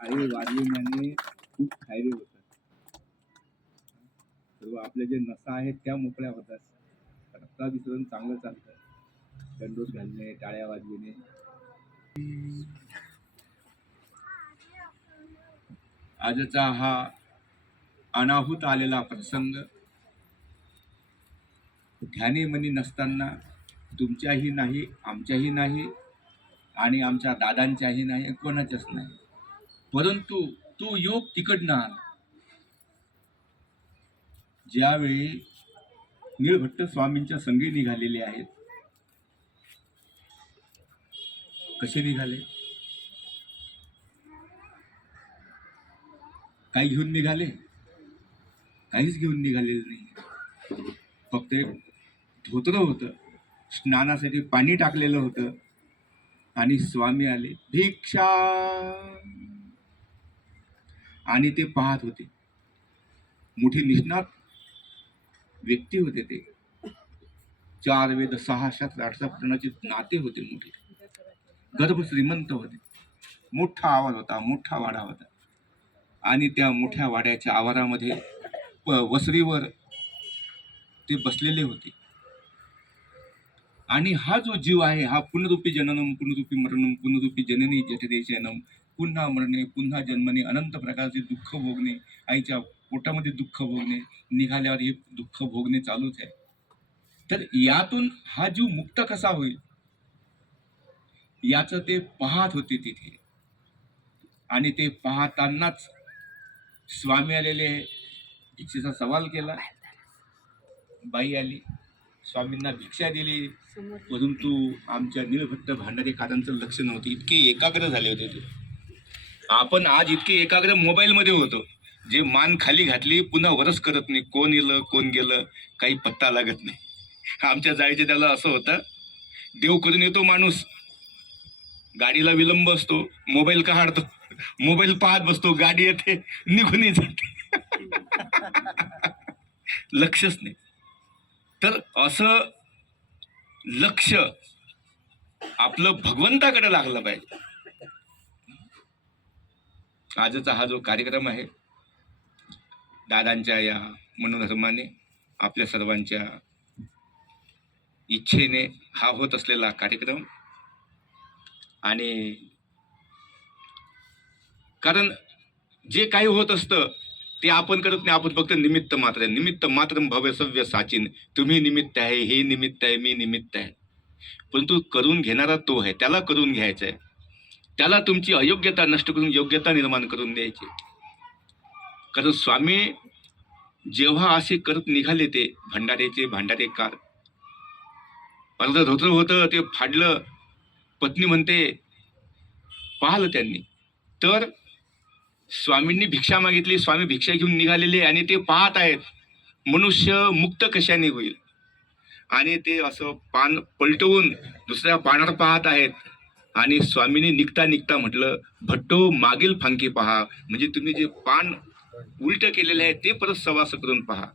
आणि वाढविण्याने खूप फायदे होतात. सर्व आपले जे नसा आहेत त्या मोकळ्या होतात. रक्ताभिसरण चांगलं चालतं. दंडोस घालणे, टाळ्या वाजविणे. आजचा हा अनाहूत आलेला प्रसंग ध्यानी मनी नसताना तुमच्याही नाही, आमच्याही नाही आणि आमच्या दादांच्याही नाही, कोणाच्याच नाही. परंतु तो योग तिकडनं आला. ज्यावेळी निळभट्ट स्वामींच्या संगी निघालेले आहेत. कसे निघाले? काही घेऊन निघाले? काहीच घेऊन निघालेलं नाही. फक्त एक धोतर होतं, स्नानासाठी पाणी टाकलेलं होतं आणि स्वामी आले, भिक्षा. आणि ते पाहत होते. मोठे निष्णात व्यक्ती होते ते. 4 वेद 6 शास्त्र 8 पुराणाचे नाते होते मोठे. गर्भ श्रीमंत होते. मोठा आवाज होता, मोठा वाडा होता. आणि त्या मोठ्या वाड्याच्या आवारामध्ये वसरीवर ते बसलेले होते. आणि हा जो जीव आहे, हा पुनरूपी जननम पुनरूपी मरणम पुनरूपी जननी जठरे शयनम, पुन्हा मरणे, पुन्हा जन्मणे, अनंत प्रकारचे दुःख भोगणे, आईच्या पोटामध्ये दुःख भोगणे, निघाल्यावर हे दुःख भोगणे चालूच आहे. तर यातून हा जीव मुक्त कसा होईल याचं ते पाहत होते तिथे. आणि ते पाहतानाच स्वामी आलेले भिक्षेचा सवाल केला. बाई आली, स्वामींना भिक्षा दिली. परंतु आमच्या निळभट्ट भांडारेकरांचं लक्ष नव्हतं. इतके एकाग्र झाले होते ते. आपण आज इतके एकाग्र मोबाईलमध्ये होतो. जे मान खाली घातली पुन्हा वरच करत नाही. कोण येलं कोण गेलं काही पत्ता लागत नाही. आमच्या जायचे त्याला असं होतं, देव करून येतो माणूस, गाडीला विलंब असतो, मोबाईल काढतो, मोबाईल पाहत बसतो, गाडी येते निघूनही जाते. लक्षच नाही. तर असं लक्ष आपलं भगवंताकडे लागलं पाहिजे. आजचा हा जो कार्यक्रम आहे, दादांच्या या मनोधर्माने, आपल्या सर्वांच्या इच्छेने हा होत असलेला कार्यक्रम. आणि कारण जे काही होत असतं ते आपण करत नाही. आपण फक्त निमित्त मात्र. निमित्त मात्र भव्य सव्य साचिन. तुम्ही निमित्त आहे, हे निमित्त आहे, मी निमित्त आहे. परंतु करून घेणारा तो आहे. त्याला करून घ्यायचं आहे. त्याला तुमची अयोग्यता नष्ट करून योग्यता निर्माण करून द्यायची. कारण स्वामी जेव्हा असे करत निघाले, ते भांडारेकार, अर्ध धोतर होतं ते फाडलं. पत्नी म्हणते, पाहिलं त्यांनी. तर स्वामींनी भिक्षा मागितली. स्वामी भिक्षा घेऊन निघालेले आणि ते पाहत आहेत मनुष्य मुक्त कशाने होईल. आणि ते असं पान पलटवून दुसऱ्या पानावर पाहत आहेत. आणि स्वामींनी निघता निघता म्हटलं, भट्टो मागील फांकी पहा. म्हणजे तुम्ही जे पान उलट केलेलं आहे ते परत सवास करून पहा,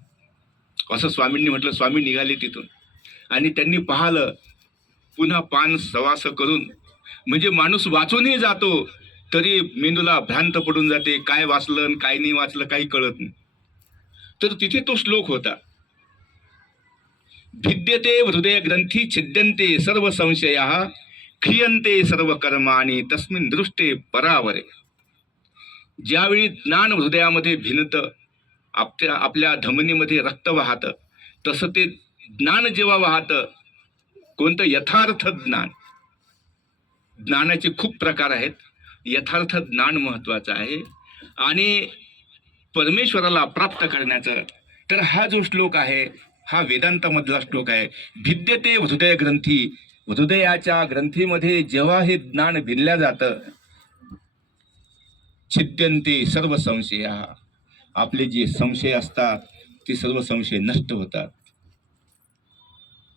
असं स्वामींनी म्हटलं. स्वामी निघाले तिथून आणि त्यांनी पाहिलं, पुन्हा पान सवास करून. म्हणजे माणूस वाचूनही जातो तरी मेंदूला भ्रांत पडून जाते. काय वाचलं काय नाही वाचलं काही कळत नाही. तर तिथे तो श्लोक होता, भिद्यते हृदय ग्रंथी छिद्यन्ते सर्व संशयाः क्षीयन्ते सर्व कर्माणि तस्मिन् दृष्टे परावरे. ज्यावेळी ज्ञान हृदयामध्ये भिनतं, आपल्या धमनीमध्ये रक्त वाहतं, तसं ते ज्ञान जेव्हा वाहतं, कोणतं यथार्थ ज्ञान. ज्ञानाचे खूप प्रकार आहेत. यथार्थ ज्ञान महत्वाचं आहे. आणि परमेश्वराला प्राप्त करण्याचं. तर हा जो श्लोक आहे हा वेदांतामधला श्लोक आहे. भिद्यते हृदय ग्रंथी. हृदयाच्या ग्रंथीमध्ये जेव्हा हे ज्ञान भिनल्या जातं, छिद्यन्ते सर्व संशयाः. आपले जे संशय असतात ते सर्व संशय नष्ट होतात.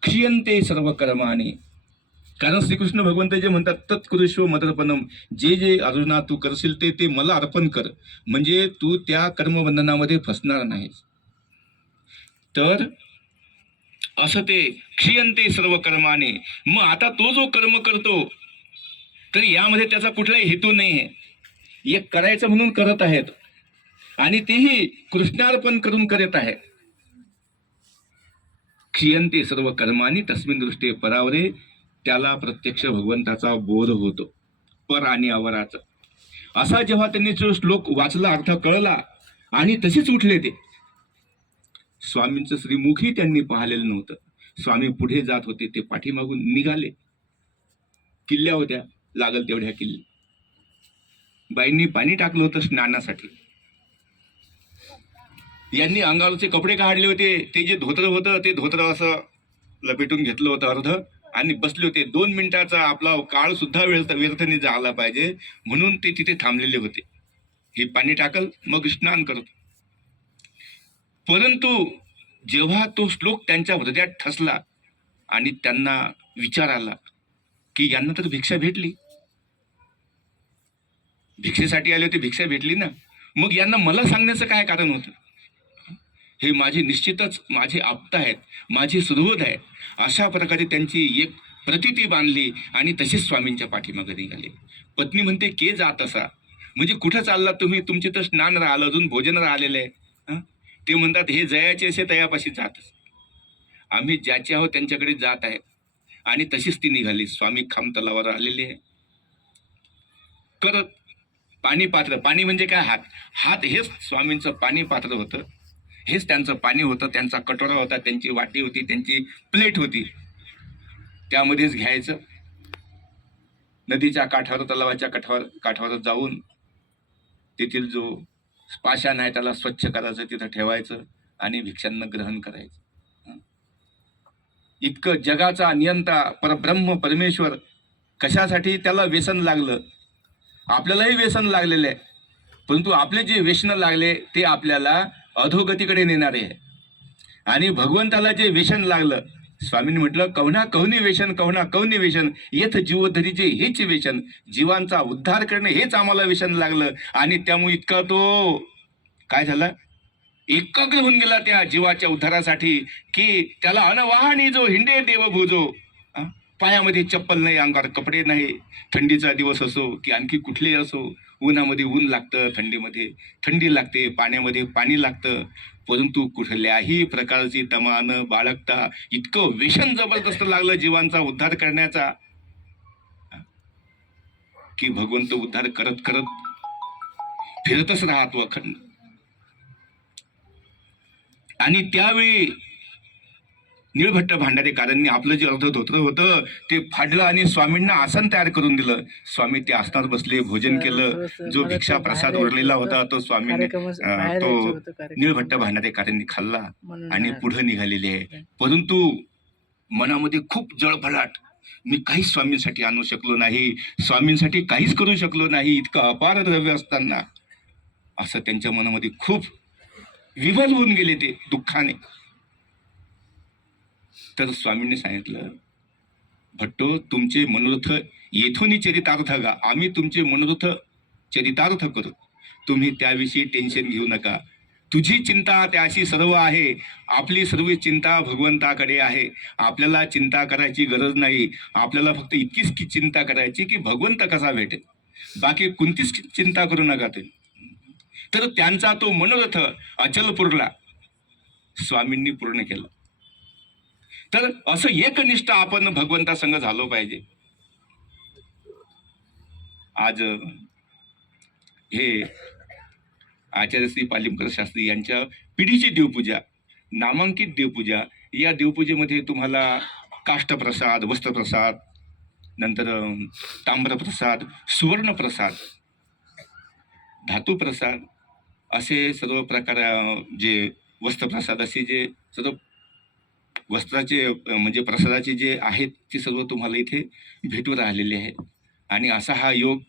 क्षीयन्ते सर्व कर्माणि. कारण श्रीकृष्ण भगवंत जे म्हणतात, तत्कुरुष्व मदर्पणम. जे जे अर्जुना तू करशील ते ते मला अर्पण कर. म्हणजे तू त्या कर्मबंधनामध्ये फसणार नाहीस. तर असं ते क्षीयन्ते सर्व कर्माने. मग आता तो जो कर्म करतो तर यामध्ये त्याचा कुठलाही हेतू नाही आहे. एक करायचं म्हणून करत आहेत आणि तेही कृष्णार्पण करून करत आहे. क्षीयन्ते सर्व कर्मानी तस्मिन् दृष्टे परावरे, त्याला प्रत्यक्ष भगवंताचा बोध होतो, पर आणि अवराचा. असा जेव्हा त्यांनी जो श्लोक वाचला, अर्थ कळला आणि तसेच उठले ते. स्वामींचं श्रीमुखी त्यांनी पाहिलेलं नव्हतं. स्वामी पुढे जात होते, ते पाठीमागून निघाले. किल्ल्या होत्या, लागल तेवढ्या किल्ले. बाईंनी पाणी टाकलं होतं स्नानासाठी. यांनी अंगावरचे कपडे काढले होते, ते जे धोतर होतं ते धोतर असं लपेटून घेतलं होतं अर्ध आणि बसले होते. 2 मिनिटाचा आपला काळ सुद्धा व्यर्थने झाला पाहिजे म्हणून ते तिथे थांबलेले होते. हे पाणी टाकल मग स्नान करत. परंतु जेव्हा तो श्लोक त्यांच्या हृदयात ठसला आणि त्यांना विचार आला की यांना तर भिक्षा भेटली, भिक्षेसाठी आले होते, भिक्षा भेटली ना, मग यांना मला सांगण्याचं काय कारण होतं? हे माझे निश्चितच माझे आप्त आहेत, माझे सुहृद आहे. अशा प्रकारे त्यांची एक प्रतीती बांधली आणि तसेच स्वामींच्या पाठीमागे निघाले. पत्नी म्हणते के जात असा, म्हणजे कुठं चालला तुम्ही? तुमचे तर स्नान राहिलं, अजून भोजन राहिलेलं आहे. ते म्हणतात हे जयाचे असे तयापाशी जात, आम्ही ज्याचे आहोत त्यांच्याकडे जात आहे. आणि तशीच ती निघाली. स्वामी खाम तलावावर आलेले आहे. करत पाणी पात्र, पाणी म्हणजे काय? हात. हात हेच स्वामींचं पाणी पात्र होतं, हेच त्यांचं पाणी होतं. त्यांचा कटोरा होता, त्यांची वाटी होती, त्यांची प्लेट होती, त्यामध्येच घ्यायचं. नदीच्या काठावर, तलावाच्या काठावर जाऊन तेथील जो पाषाण आहे त्याला स्वच्छ करायचं, तिथं ठेवायचं आणि भिक्षांना ग्रहण करायचं. इतकं जगाचा नियंता परब्रह्म परमेश्वर कशासाठी त्याला व्यसन लागलं? आपल्यालाही व्यसन लागलेलं आहे, परंतु आपले जे व्यसन लागले ते आपल्याला अधोगतीकडे नेणारे आहे. आणि भगवंताला जे व्यसन लागलं, स्वामींनी म्हटलं कवना कवनी व्यसन, कवना कवनी व्यसन, येथ जीवधरीचे हेच व्यसन, जीवांचा उद्धार करणे हेच आम्हाला व्यसन लागलं. आणि त्यामुळे इतका तो काय झाला, एकाग्र होऊन गेला त्या जीवाच्या उद्धारासाठी की त्याला अनवाहनी जो हिंडे देवभुजो. पायामध्ये चप्पल नाही, अंगावर कपडे नाही, थंडीचा दिवस असो की आणखी कुठलेही असो, उन्हामध्ये ऊन लागतं, थंडीमध्ये थंडी लागते, पाण्यामध्ये पाणी लागतं, परंतु कुठल्याही प्रकारची तमा न बाळगता इतकं व्यसन जबरदस्त लागलं जीवांचा उद्धार करण्याचा की भगवंत उद्धार करत करत फिरतच राहतो अखंड. आणि त्यावेळी निळभट्ट भांडारेकरांनी आपलं जे अर्ध धोतर होतं ते फाडलं आणि स्वामींना आसन तयार करून दिलं. स्वामी ते आसनात बसले, भोजन केलं. जो भिक्षा प्रसाद उरलेला होता तो स्वामींनी तो निळभट्ट भांडारेकरांनी खाल्ला आणि पुढे निघालेले आहे. परंतु मनामध्ये खूप जळफळाट, मी काहीच स्वामींसाठी आणू शकलो नाही, स्वामींसाठी काहीच करू शकलो नाही, इतकं अपार द्रव्य असताना असं त्यांच्या मनामध्ये खूप विवल होऊन गेले ते दुःखाने. तर स्वामींनी सांगितलं, भट्टो तुमचे मनोरथ येथून चरितार्थ गा, आम्ही तुमचे मनोरथ चरितार्थ करू, तुम्ही त्याविषयी टेन्शन घेऊ नका. तुझी चिंता त्याशी सर्व आहे, आपली सर्व चिंता भगवंताकडे आहे. आपल्याला चिंता करायची गरज नाही, आपल्याला फक्त इतकीच चिंता करायची की भगवंत कसा भेटेल, बाकी कोणतीच चिंता करू नका तुम्ही. तर त्यांचा तो मनोरथ अचलपूरला स्वामींनी पूर्ण केला. तर असं एकनिष्ठ आपण भगवंतासंग झालो पाहिजे. आज हे आचार्य श्री पालिमकर शास्त्री यांच्या पिढीची देवपूजा, नामांकित देवपूजा, या देवपूजेमध्ये तुम्हाला काष्ठप्रसाद, वस्त्रप्रसाद, नंतर ताम्रप्रसाद, सुवर्णप्रसाद, धातुप्रसाद असे सर्व प्रकार, जे वस्त्रप्रसाद असे जे सर्व वस्त्राचे म्हणजे प्रसादाचे जे आहेत ते सर्व तुम्हाला इथे भेटून राहिलेले आहे. आणि असा हा योग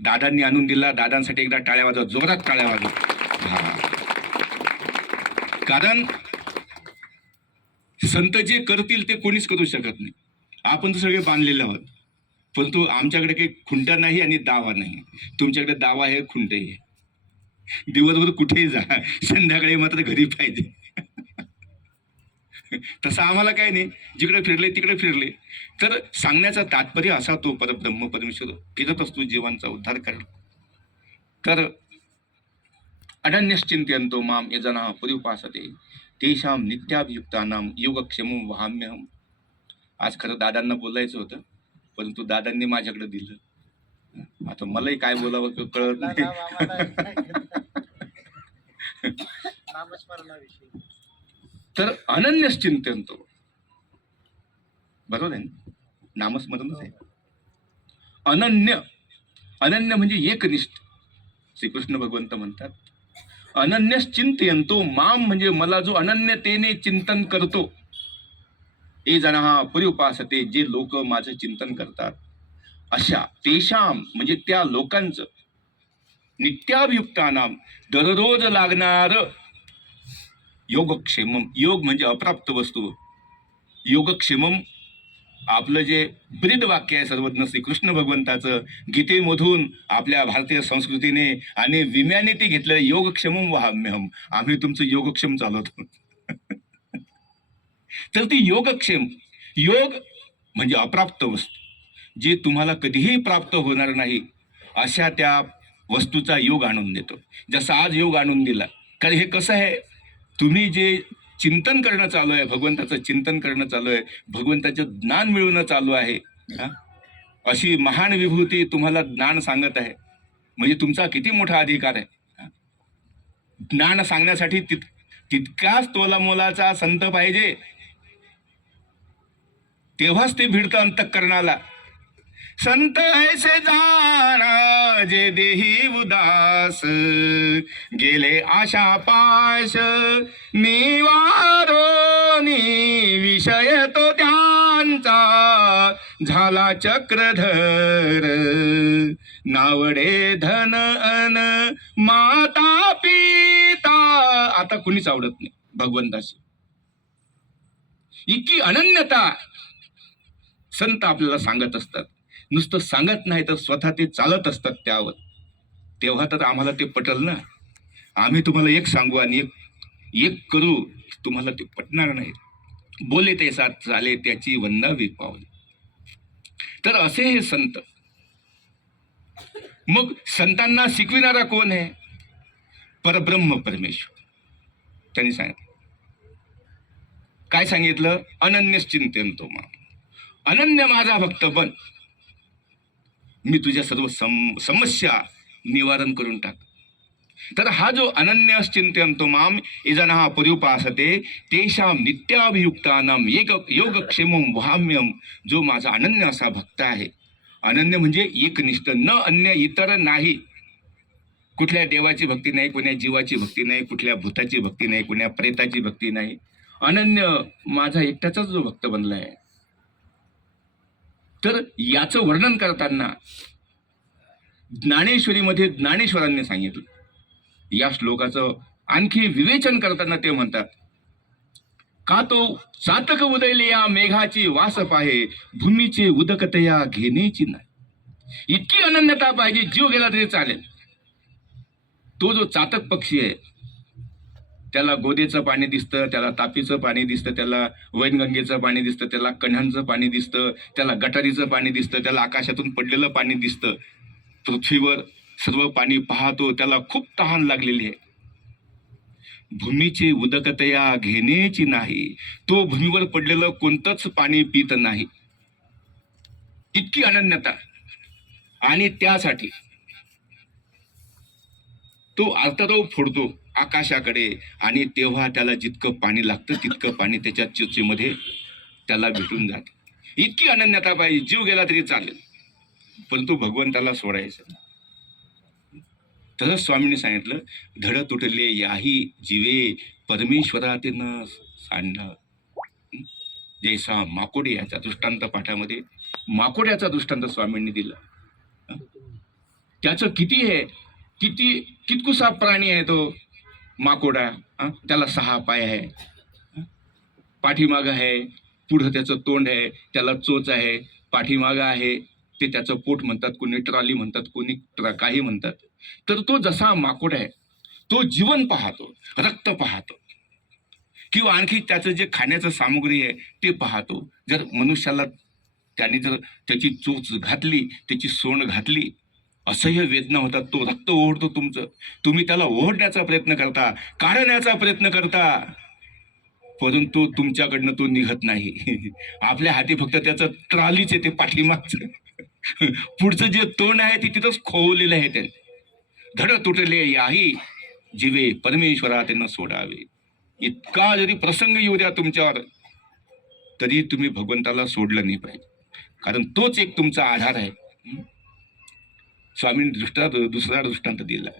दादांनी आणून दिला. दादांसाठी एकदा टाळ्या वाजवा, जोरात टाळ्या वाजवा. कारण संत जे करतील ते कोणीच करू शकत नाही. आपण तर सगळे बांधलेले आहोत, परंतु आमच्याकडे काही खुंटा नाही आणि दावा नाही. तुमच्याकडे दावा आहे, खुंटही आहे. दिवसभर कुठेही जा, संध्याकाळी मात्र घरी पाहिजे. तसं आम्हाला काय नाही, जिकडे फिरले तिकडे फिरले. तर सांगण्याचा तात्पर्य असा, तो परब्रह्म परमेश्वर फिरत असतो जीवांचा उद्धार करायला. तर अनन्यश्चिंतयन्तो माम ये जनाः पर्युपासते तेषां नित्याभियुक्तानां योगक्षेमं वहाम्यहम्. आज खरं दादांना बोलायचं होतं, परंतु दादांनी माझ्याकडे दिलं. आता मलाही काय बोलावं कळत नाही. तर अनन्यश्चिंतयन्तो, बरोबर आहे ना? नामस्मरणच आहे. अनन्य, अनन्य म्हणजे एकनिष्ठ. श्रीकृष्ण भगवंत म्हणतात अनन्यश्चिंतयन्तो माम, म्हणजे मला जो अनन्यतेने चिंतन करतो. ये जनाः पर्युपासते, जे लोक माझं चिंतन करतात, अशा तेषाम म्हणजे त्या लोकांचं, नित्याभियुक्तानाम दररोज लागणार, योगक्षेमम, योग म्हणजे अप्राप्त वस्तू, योगक्षेमम आपलं जे ब्रीद वाक्य आहे सर्वज्ञ श्रीकृष्ण भगवंताचं, गीतेमधून आपल्या भारतीय संस्कृतीने आणि विम्याने ते घेतलं, योगक्षेमम वहाम्यहम, आम्ही तुमचं योगक्षेम चालवतो. तर ती योगक्षेम, योग म्हणजे अप्राप्त वस्तू, जे तुम्हाला कधीही प्राप्त होणार नाही अशा त्या वस्तूचा योग आणून देतो. जसा आज योग आणून दिला. कारण हे कसं आहे, तुम्ही जे चिंतन करणं चालू आहे, भगवंताचं चिंतन करणं चालू आहे, भगवंताचं ज्ञान मिळवणं चालू आहे, अशी महान विभूती तुम्हाला ज्ञान सांगत आहे, म्हणजे तुमचा किती मोठा अधिकार आहे. ज्ञान सांगण्यासाठी तितकाच तोलामोलाचा संत पाहिजे, तेव्हाच ते भिडतं अंतःकरणाला. संत ऐसे जाणा जे देही उदास, गेले आशा पाश निवारोनी, विषय तो त्यांचा झाला चक्रधर, नावडे धन अन माता पिता. आता कुणीच आवडत नाही भगवंताशी. इतकी अनन्यता संत आपल्याला सांगत असतात. नुसतं सांगत नाही तर स्वतः ते चालत असतात त्यावर. तेव्हा तर आम्हाला ते पटल ना. आम्ही तुम्हाला एक सांगू आणि एक करू, तुम्हाला ते पटणार नाही. बोले ते साथ चाले त्याची वंदावी पावले. तर असे हे संत. मग संतांना शिकविणारा कोण आहे? परब्रह्म परमेश्वर. त्यांनी सांगितलं, काय सांगितलं? अनन्यश्चिंतयन्तो माम, अनन्य माझा भक्त बन, मी तुझ्या सर्व समस्या निवारण करून टाक. तर हा जो अनन्यश्चिंतयन्तो माम ये जनाः पर्युपासते तेषां नित्याभियुक्तानां योगक्षेमं वहाम्यहम्, जो माझा अनन्य असा भक्त आहे. अनन्य म्हणजे एकनिष्ठ, न अन्य, इतर नाही. कुठल्या देवाची भक्ती नाही, कोण्या जीवाची भक्ती नाही, कुठल्या भूताची भक्ती नाही, कोण्या प्रेताची भक्ती नाही. अनन्य माझा एकट्याचाच जो भक्त बनला आहे. तर याचं वर्णन करताना ज्ञानेश्वरीमध्ये ज्ञानेश्वरांनी सांगितलं, या श्लोकाचं आणखी विवेचन करताना ते म्हणतात, का तो चातक उदयले या मेघाची वास पाहे, भूमीचे उदकतया घेण्याची नाही. इतकी अनन्यता पाहिजे, जीव गेला तरी चालेल. तो जो चातक पक्षी आहे, त्याला गोदेचं पाणी दिसतं, त्याला तापीचं पाणी दिसतं, त्याला वैनगंगेचं पाणी दिसतं, त्याला कण्हांचं पाणी दिसतं, त्याला गटारीचं पाणी दिसतं, त्याला आकाशातून पडलेलं पाणी दिसतं. पृथ्वीवर सर्व पाणी पाहतो, त्याला खूप तहान लागलेली आहे. भूमीची उदकतया घेण्याची नाही, तो भूमीवर पडलेलं कोणतंच पाणी पित नाही. इतकी अनन्यता. आणि त्यासाठी तो आर्तरव फोडतो आकाशाकडे, आणि तेव्हा त्याला जितकं पाणी लागतं तितकं पाणी त्याच्या चुचीमध्ये त्याला भेटून जाते. इतकी अनन्यता पाहिजे, जीव गेला तरी चालेल, परंतु भगवंताला सोडायचं. तसंच स्वामींनी सांगितलं, धड तुटले याही जीवे परमेश्वरातीनं सांडला. जैसा माकोडे, याचा दृष्टांत पाठामध्ये माकोड्याचा दृष्टांत स्वामींनी दिला. त्याचं किती आहे, कितकुसा प्राणी आहे तो माकोडा. त्याला 6 पाय आहे, पाठीमाग आहे, पुढं त्याचं तोंड आहे, त्याला चोच आहे, पाठीमागं आहे, ते त्याचं पोट म्हणतात, कोणी ट्रॉली म्हणतात, कोणी काही म्हणतात. तर तो जसा माकोड आहे, तो जीवन पाहतो, रक्त पाहतो, किंवा आणखी त्याचं जे खाण्याचं सामुग्री आहे ते पाहतो. जर मनुष्याला त्याने जर त्याची चोच घातली, त्याची सोंड घातली, असह्य वेदना होतात, तो रक्त ओढतो तुमचं, तुम्ही त्याला ओढण्याचा प्रयत्न करता, काढण्याचा प्रयत्न करता, परंतु तुमच्याकडनं तो निघत नाही. आपल्या हाती फक्त त्याचं ट्रालीच येते पाठीमागचं. पुढचं जे तोंड आहे ते तिथंच खोवलेलं आहे त्याने. धड तुटले याही जीवे परमेश्वरा त्यांना सोडावे. इतका जरी प्रसंग येऊ द्या तुमच्यावर, तरी तुम्ही भगवंताला सोडलं नाही पाहिजे, कारण तोच एक तुमचा आधार आहे. स्वामींनी दुसरा दृष्टांत दिला,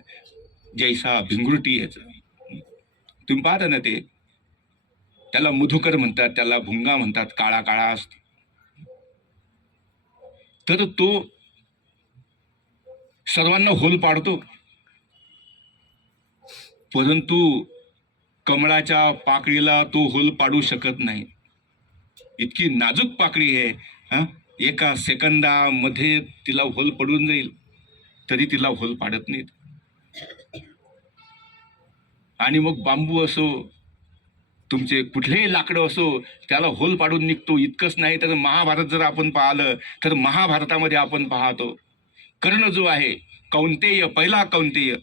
जैसा भिंगुरटी याचं. तुम्ही पाहता ना, ते त्याला मधुकर म्हणतात, त्याला भुंगा म्हणतात, काळा काळा असतो. तर तो सर्वांना होल पाडतो, परंतु कमळाच्या पाकळीला तो होल पाडू शकत नाही. इतकी नाजूक पाकळी आहे. हा, एका सेकंदामध्ये तिला होल पडून जाईल, तरी तिला होल पाडत नाहीत. आणि मग बांबू असो, तुमचे कुठलेही लाकडं असो, त्याला होल पाडून निघतो. इतकंच नाही तर महाभारत जर आपण पाहिलं, तर महाभारतामध्ये आपण पाहतो, कर्ण जो आहे, कौंतेय, पहिला कौंतेय,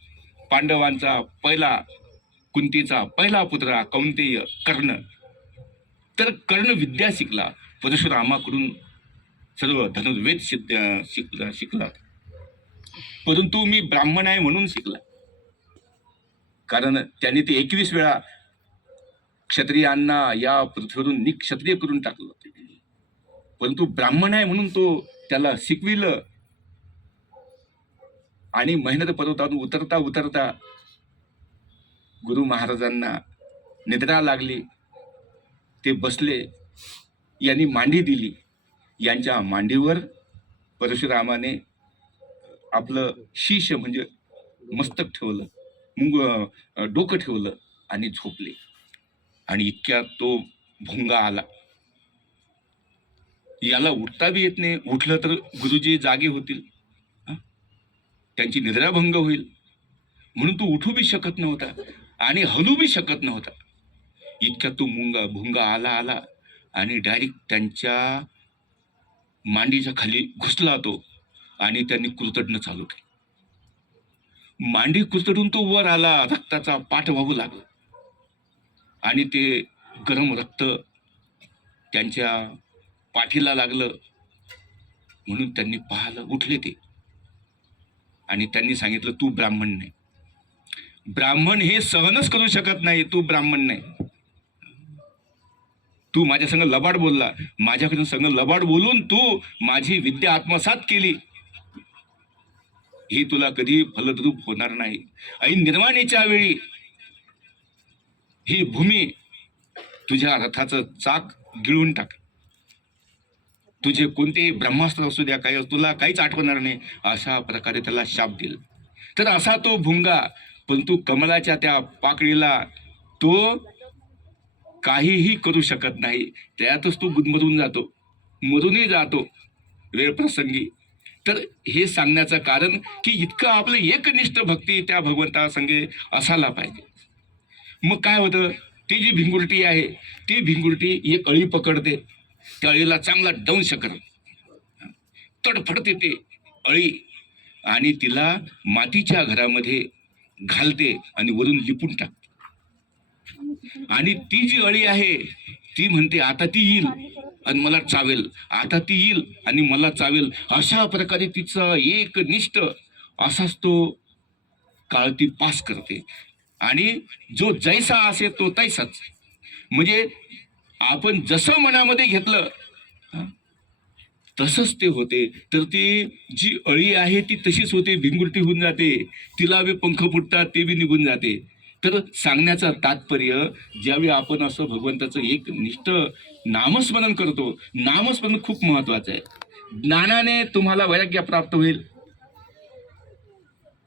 पांडवांचा पहिला, कुंतीचा पहिला पुत्र कौंतेय, कर्ण. तर कर्ण विद्या शिकला, परशुरामाकडून सर्व धनुर्वेद शिकला. परंतु मी ब्राह्मण आहे म्हणून शिकला, कारण त्यांनी ते 21 वेळा क्षत्रियांना या पृथ्वीवरून निक्षत्रिय करून टाकलं. परंतु ब्राह्मण आहे म्हणून तो त्याला शिकविलं. आणि मेहनत पर्वतातून उतरता उतरता गुरु महाराजांना निद्रा लागली. ते बसले, यांनी मांडी दिली, यांच्या मांडीवर परशुरामाने आपलं शीश म्हणजे मस्तक ठेवलं, डोकं ठेवलं आणि झोपले. आणि इतक्यात तो भुंगा आला. याला उठता बी येत नाही, उठलं तर गुरुजी जागे होतील, त्यांची निद्राभंग होईल, म्हणून तो उठू बी शकत नव्हता आणि हलू बी शकत नव्हता. इतक्यात तो भुंगा आला आणि डायरेक्ट त्यांच्या मांडीच्या खाली घुसला तो, आणि त्यांनी कुरतडणं चालू केलं. मांडी कुरतडून तो वर आला, रक्ताचा पाठ वाहू लागला आणि ते गरम रक्त त्यांच्या पाठीला लागलं. म्हणून त्यांनी पाहिलं, उठले ते, आणि त्यांनी सांगितलं, तू ब्राह्मण नाही. ब्राह्मण हे सहनच करू शकत नाही, तू ब्राह्मण नाही. तू माझ्या संग लबाड बोलला, माझ्याकडून संग लबाड बोलून तू माझी विद्या आत्मसात केली, ही तुला कधी फलद्रूप होणार नाही. ऐन निर्वाणीच्या वेळी ही भूमी तुझ्या रथाचं चाक गिळून टाक. तुझे कोणतेही ब्रह्मास्त्र असू द्या, काही तुला काहीच आठवणार नाही, अशा प्रकारे त्याला शाप दिला. तर असा तो भुंगा, परंतु कमलाच्या त्या पाकळीला तो काहीही करू शकत नाही. त्यातच तो गुदमरून जातो, मरूनही जातो वेळ प्रसंगी. तर हे सांगण्याचं कारण की इतकं आपलं एकनिष्ठ भक्ती त्या भगवंतासंगे असायला पाहिजे. मग काय होतं, ती जी भिंगुरटी आहे, ती भिंगुरटी एक अळी पकडते, त्या अळीला चांगला दंश करत, तडफडते ते अळी, आणि तिला मातीच्या घरामध्ये घालते आणि वरून लिपून टाकते. आणि ती जी अळी आहे ती म्हणते, आता ती येईल आणि मला चावेल, आता ती येईल आणि मला चावेल. अशा प्रकारे तिचा एकनिष्ठ असाच तो काळ ती पास करते. आणि जो जैसा असे तो तैसाच, म्हणजे आपण जसं मनामध्ये घेतलं तसंच ते होते. तर ती जी अळी आहे ती तशीच होते, भिंगुरटी होऊन जाते, तिला बी पंख फुटतात, ते बी निघून जाते. तर सांगण्याचं तात्पर्य, ज्यावेळी आपण असं भगवंताचं एक निष्ठ नामस्मरण करतो, नामस्मरण खूप महत्वाचं आहे. ज्ञानाने तुम्हाला वैराग्य प्राप्त होईल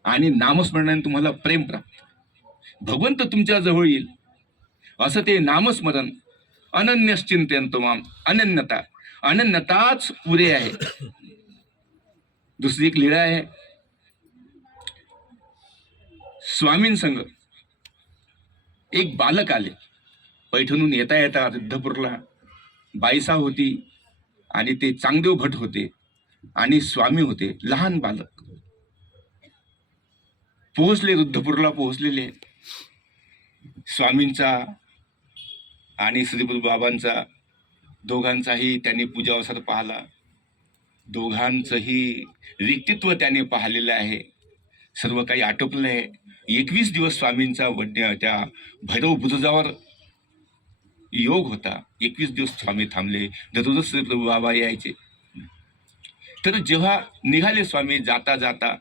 आणि नामस्मरणाने तुम्हाला प्रेम प्राप्त, भगवंत तुमच्या जवळ येईल. असं ते नामस्मरण. अनन्यश्चिंतयन्तो माम, अनन्यता, अनन्यताच पुरे आहे. दुसरी एक लीळा आहे. स्वामींसंग एक बालक आले, पैठणून येता येता रिद्धपूरला बाईसा होती आणि ते चांगदेव भट होते आणि स्वामी होते, लहान बालक. पोहोचले, रुद्धपूरला पोहोचलेले. स्वामींचा आणि श्रीगुरु बाबांचा दोघांचाही त्यांनी पूजावसर पाहला. दोघांचंही व्यक्तित्व त्याने पाहिलेलं आहे. सर्व काही आटोपलं आहे. 21 दिवस स्वामींचा त्या भैरव बुरुजावर योग होता. 21 दिवस स्वामी थांबले. दररोज श्रीप्रभू बाबा यायचे. तर जेव्हा निघाले स्वामी, जाता जाता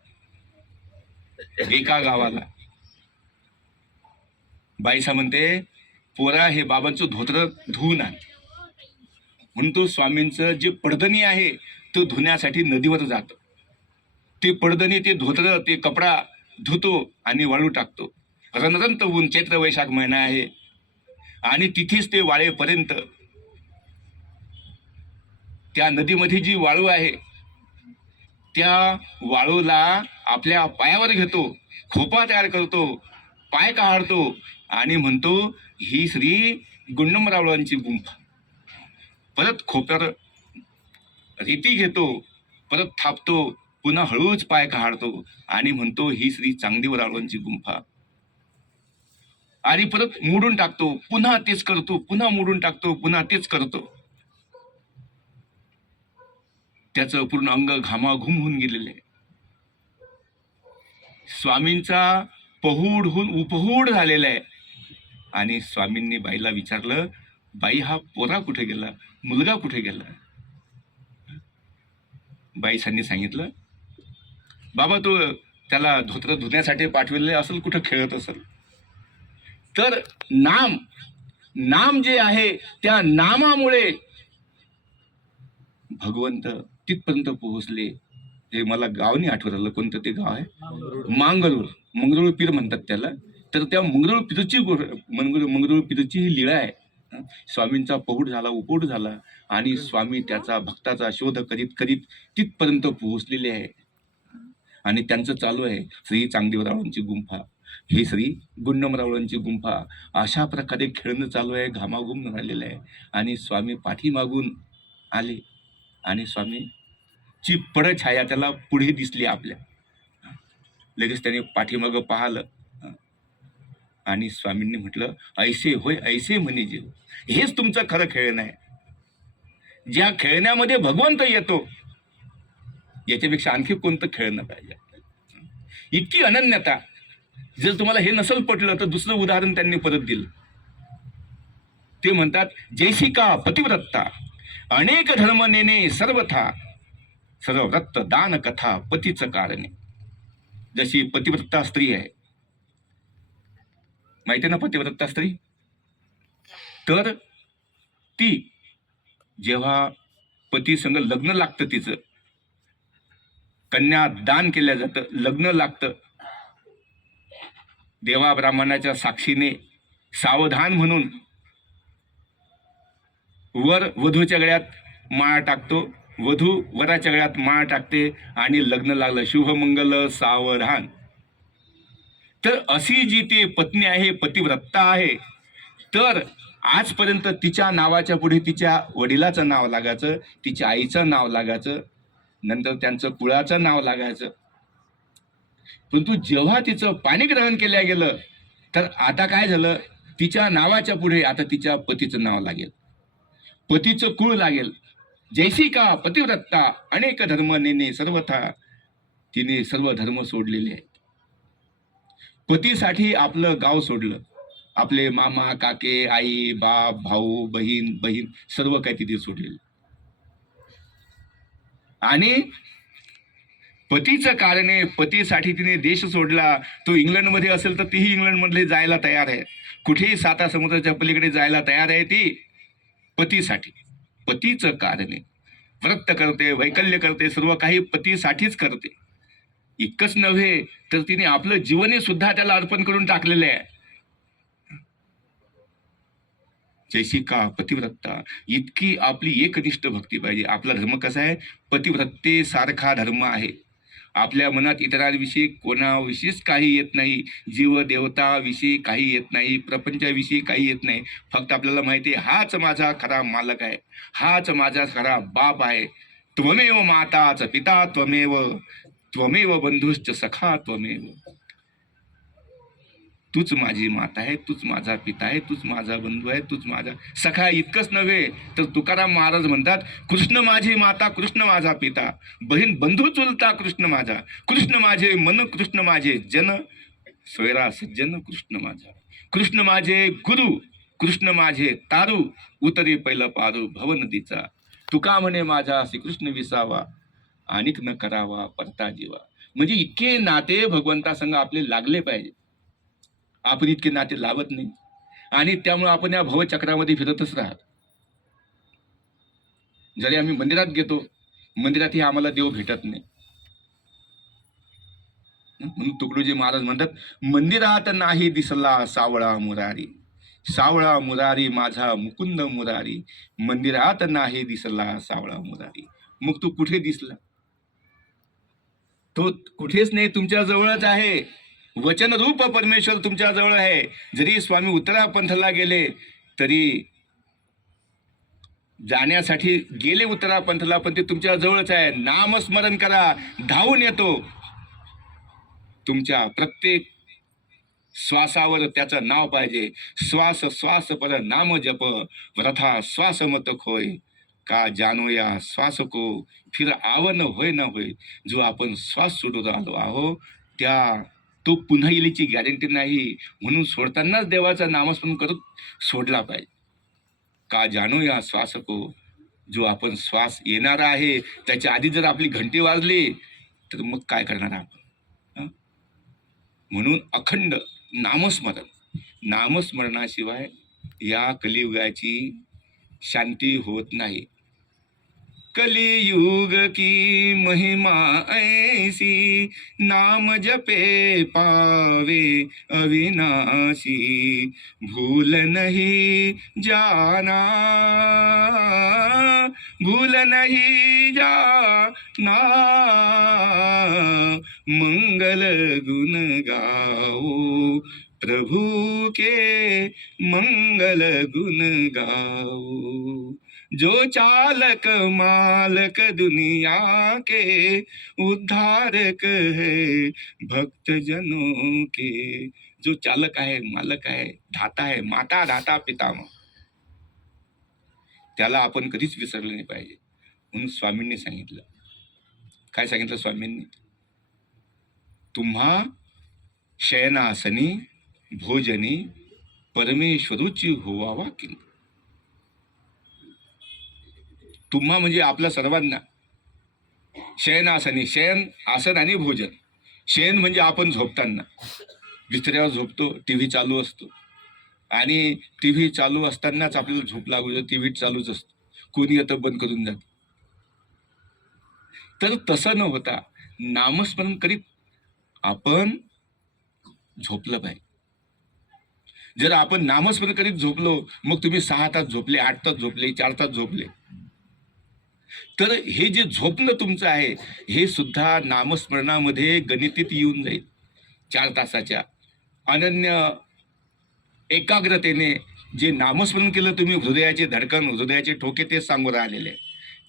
एका गावाला बाईसा म्हणते, पोरा हे बाबांचं धोतर धुवून आण. म्हणून तो स्वामींचं जे पडदणी आहे तो धुण्यासाठी नदीवर जातो. ते पडदणी, ते धोतर, ते कपडा धुतो आणि वाळू टाकतो. रणरणत ऊन, चैत्र वैशाख महिना आहे आणि तिथेच ते वाळेपर्यंत त्या नदीमध्ये जी वाळू आहे त्या वाळूला आपल्या पायावर घेतो, खोपा तयार करतो, पाय काढतो आणि म्हणतो ही श्री गुंडमरावळांची गुंफा. परत खोप्यावर रेती घेतो, परत थापतो, पुन्हा हळूच पाय काढतो आणि म्हणतो ही श्री चांगदेवरावळांची गुंफा. आणि परत मोडून टाकतो, पुन्हा तेच करतो, पुन्हा मोडून टाकतो, पुन्हा तेच करतो. त्याचं पूर्ण अंग घामाघूम होऊन गेलेलं आहे. स्वामींचा पहूडहून उपहूड झालेला आहे. आणि स्वामींनी बाईला विचारलं, बाई हा पोरा कुठे गेला, मुलगा कुठे गेला? बाईसांनी सांगितलं, बाबा तो त्याला धोतर धुण्यासाठी पाठवलेले असेल, कुठं खेळत असेल. तर नाम जे आहे त्या नामामुळे भगवंत तिथपर्यंत पोहोचले. हे मला गाव नाही आठवत आलं, कोणतं ते गाव आहे, मांगरूळ. मंगरूळ पीर म्हणतात त्याला. तर त्या मंगरूळ पीरची ही लीळा आहे. स्वामींचा पहुड झाला, उपहूड झाला आणि स्वामी त्याचा भक्ताचा शोध करीत करीत तिथपर्यंत पोहोचलेले आहे. आणि त्यांचं चालू आहे श्री चांगदेवरावांची गुंफा, ही श्री गुंडमरावळांची गुंफा. अशा प्रकारे खेळणं चालू आहे, घामाघूम झालेलं आहे. आणि स्वामी पाठीमागून आले आणि स्वामीची पडछाया त्याला पुढे दिसली आपल्या. लगेच त्याने पाठीमागं पाहिलं आणि स्वामींनी म्हटलं, ऐसे होय ऐसे म्हणे जीव. हेच तुमचं खरं खेळणं आहे. ज्या खेळण्यामध्ये भगवंत येतो याच्यापेक्षा आणखी कोणतं खेळणं पाहिजे? इतकी अनन्यता. जर तुम्हाला हे नसल पटलं तर दुसरं उदाहरण त्यांनी परत दिलं. ते म्हणतात, जैसी का पतिव्रता अनेक धर्म नेने सर्वथा, सर्व व्रत दान कथा पतीचं कारणे. जशी पतिव्रता स्त्री आहे, माहिती ना पतिव्रता स्त्री? तर ती जेव्हा पती संग लग्न लागतं, तिचं कन्या दान केलं जातं, लग्न लागतं, देवा ब्राह्मणाच्या साक्षीने सावधान म्हणून वर वधूच्या गळ्यात माळ टाकतो, वधू वराच्या गळ्यात माळ टाकते आणि लग्न लागलं, शुभमंगल सावधान. तर अशी जी ती पत्नी आहे, पतिव्रता आहे, तर आजपर्यंत तिच्या नावाच्या पुढे तिच्या वडिलाचं नाव लागायचं, तिच्या आईचं नाव लागायचं, नंतर त्यांचं कुळाचं नाव लागायचं. परंतु जेव्हा तिचं पाणीग्रहण केल्या गेलं तर आता काय झालं, तिच्या नावाच्या पुढे आता तिच्या पतीचं नाव लागेल, पतीचं कुळ लागेल. जैसी का पतिव्रता अनेक धर्म नेने सर्वथा, तिने सर्व धर्म सोडलेले आहेत. पतीसाठी आपलं गाव सोडलं, आपले मामा काके आई बाप भाऊ बहीण सर्व काही तिथे सोडलेलं. आणि पतीचं कारणे, पतीसाठी तिने देश सोडला. तो इंग्लंडमध्ये असेल तर तीही इंग्लंडमध्ये जायला तयार आहे, कुठेही साता समुद्राच्या पलीकडे जायला तयार आहे ती पतीसाठी. पतीचं कारणे व्रत करते, वैकल्य करते, सर्व काही पतीसाठीच करते. इतकंच नव्हे तर तिने आपलं जीवने सुद्धा त्याला अर्पण करून टाकलेलं आहे. जैसी का पतिव्रता, इतकी आपली एकनिष्ठ भक्ती पाहिजे. आपला धर्म कसा आहे, पतिव्रतेसारखा धर्म आहे. आपल्या मनात इतरांविषयी कोणाविषयीच काही येत नाही, जीव देवताविषयी काही येत नाही, प्रपंचाविषयी काही येत नाही. फक्त आपल्याला माहिती आहे हाच माझा खरा मालक आहे, हाच माझा खरा बाप आहे. त्वमेव माताच पिता त्वमेव, त्वमेव बंधुश्च सखा त्वमेव. तूच माझी माता आहे, तूच माझा पिता आहे, तूच माझा बंधू आहे, तूच माझा सखा. इतकंच नव्हे तर तुकाराम महाराज म्हणतात, कृष्ण माझी माता, कृष्ण माझा पिता, बहीण बंधू चुलता कृष्ण माझा, कृष्ण माझे मन, कृष्ण माझे जन, सोयरा सज्जन कृष्ण माझा, कृष्ण माझे गुरु, कृष्ण माझे तारू, उतरी पहिलं पारू भव नदीचा, तुका म्हणे माझा श्रीकृष्ण विसावा, आणिक न करावा परता जीवा. म्हणजे इतके नाते भगवंतासंग आपले लागले पाहिजे. आपण इतके नाते लावत नाही आणि त्यामुळे आपण या भवचक्रामध्ये फिरतच राहत. जरी आम्ही मंदिरात घेतो, मंदिरातही आम्हाला देव भेटत नाही. म्हणून तुकडोजी महाराज म्हणतात, मंदिरात नाही दिसला सावळा मुरारी, सावळा मुरारी माझा मुकुंद मुरारी, मंदिरात नाही दिसला सावळा मुरारी. मग तू कुठे दिसला? तो कुठेच नाही, तुमच्या जवळच आहे. वचन रूप परमेश्वर तुमच्या जवळ आहे. जरी स्वामी उत्तरा पंथला गेले तरी जाण्यासाठी गेले उत्तरा पंथला, पण ते तुमच्या जवळच आहे. नामस्मरण करा, धावून येतो. तुमच्या प्रत्येक श्वासावर त्याचं नाव पाहिजे. श्वास श्वास पर नाम जप, व्रथा श्वास मत खोय, का जानो या श्वास को फिर आवन होय न होय. जो आपण श्वास सोडून राहिलो आहो त्या तो पुन्हा येण्याची गॅरंटी नाही. म्हणून सोडतानाच देवाचं नामस्मरण करत सोडला पाहिजे. का जानो या श्वास को, जो आपण श्वास येणार आहे त्याच्या आधी जर आपली घंटी वाजली तर मग काय करणार आपण? म्हणून अखंड नामस्मरण, नामस्मरणाशिवाय या कलियुगाची शांती होत नाही. कलियुग की महिमा ऐसी, नाम जपे पावे अविनाशी, भूल नहीं जाना, भूल नहीं जाना, मंगल गुण गाओ प्रभु के, मंगल गुण गाओ. जो चालक मालक दुनिया के, उद्धारक है भक्त जनों के. जो चालक आहे, मालक आहे, धाता आहे, माता धाता पितामह, त्याला आपण कधीच विसरलं नाही पाहिजे. म्हणून स्वामींनी सांगितलं, काय सांगितलं स्वामींनी? तुम्हा शयनासनी भोजनी परमेश्वरूची होवावा किंग. तुम्हा म्हणजे आपल्या सर्वांना. शयनासनी, शयन आसन आणि भोजन. शयन म्हणजे आपण झोपताना बिस्तऱ्यावर झोपतो, टीव्ही चालू असतो आणि टीव्ही चालू असतानाच आपल्याला झोप लागू जाते. टीव्ही चालूच असतो, कोणी येतं बंद करून जात. तर तसं न होता नामस्मरण करीत आपण झोपलं पाहिजे. जर आपण नामस्मरण करीत झोपलो, मग तुम्ही 6 तास झोपले, 8 तास झोपले, 4 तास झोपले, तर हे जे झोपणं तुमचं आहे हे सुद्धा नामस्मरणामध्ये गणितीत येऊन जाईल. 4 तासाच्या अनन्य एकाग्रतेने जे नामस्मरण केलं तुम्ही, हृदयाचे धडकन, हृदयाचे ठोके ते सांगून राहिलेले,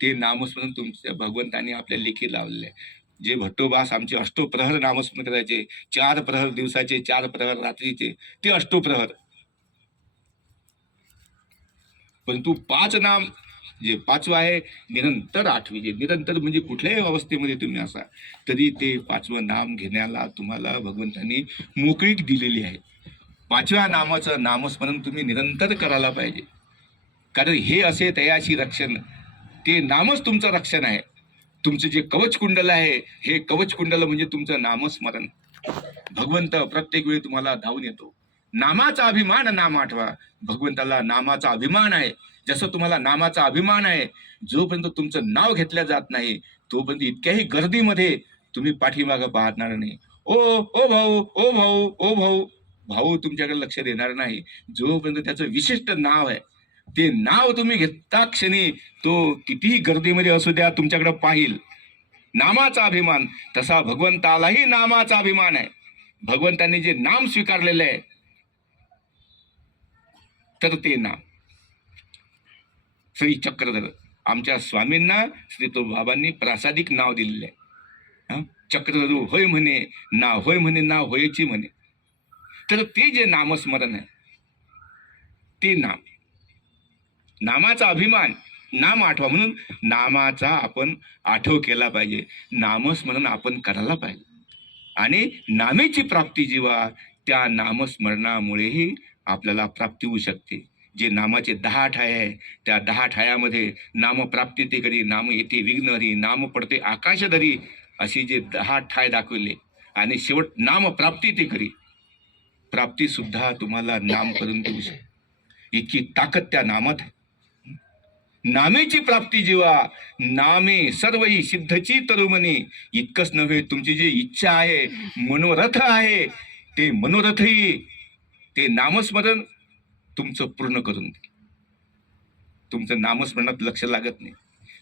ते नामस्मरण तुमच्या भगवंताने आपल्या लेखी लावलेले आहे. जे भट्टोबास आमचे अष्टोप्रहर नामस्मरण करायचे, 4 प्रहर दिवसाचे, 4 प्रहर रात्रीचे, ते अष्टोप्रहर. परंतु 5 नाम, जे 5वं आहे निरंतर, 8वी जे निरंतर म्हणजे कुठल्याही अवस्थेमध्ये तुम्ही असा तरी ते 5वं नाम घेण्याला तुम्हाला भगवंतांनी मोकळीक दिलेली आहे. 5व्या नामाचं नामस्मरण तुम्ही निरंतर करायला पाहिजे. कारण हे असे तयाशी रक्षण, ते नामच तुमचं रक्षण आहे. तुमचं जे कवच कुंडल आहे, हे कवच कुंडल म्हणजे तुमचं नामस्मरण. भगवंत प्रत्येक वेळी तुम्हाला धावून येतो. नामाचा अभिमान नाम आठवा. भगवंताला नामाचा अभिमान आहे. जसं तुम्हाला नामाचा अभिमान आहे, जोपर्यंत तुमचं नाव घेतलं जात नाही तोपर्यंत इतक्याही गर्दीमध्ये तुम्ही पाठीमागं पाहणार नाही. ओ ओ भाऊ, ओ भाऊ, ओ भाऊ, भाऊ तुमच्याकडे लक्ष देणार नाही. जोपर्यंत त्याचं विशिष्ट नाव आहे, ते नाव तुम्ही घेता क्षणी तो कितीही गर्दीमध्ये असू द्या तुमच्याकडे पाहिल. नामाचा अभिमान, तसा भगवंतालाही नामाचा अभिमान आहे. भगवंतांनी जे नाम स्वीकारलेलं आहे तर ते नाम श्री चक्रधर. आमच्या स्वामींना श्री तो बाबांनी प्रासादिक नाव दिलेलं आहे. चक्रधरू होय म्हणे, ना होय म्हणे, ना होयची म्हणे. तर ते जे नामस्मरण आहे, ते नामाचा अभिमान, नाम आठवा, म्हणून नामाचा आपण आठव केला पाहिजे, नामस्मरण आपण करायला पाहिजे. आणि नामेची प्राप्ती जेव्हा, त्या नामस्मरणामुळेही आपल्याला प्राप्ती होऊ शकते. जे नामाचे 10 ठाय आहे, त्या 10 ठायामध्ये नाम प्राप्ती ते करी, नाम येते विघ्न हरी, नाम पडते आकाश धरी, अशी जे 10 ठाय दाखवले. आणि शेवट नाम प्राप्ती ते करी, प्राप्ती सुद्धा तुम्हाला नाम करून देऊ शकते. इतकी ताकद त्या नामात आहे. नामेची प्राप्ती जेव्हा, नामे सर्वही सिद्धची तरुमनी. इतकंच नव्हे, तुमची जी इच्छा आहे, मनोरथ आहे, ते मनोरथही ते नामस्मरण तुमचं पूर्ण करून दे. तुमचं नामस्मरणात लक्ष लागत नाही.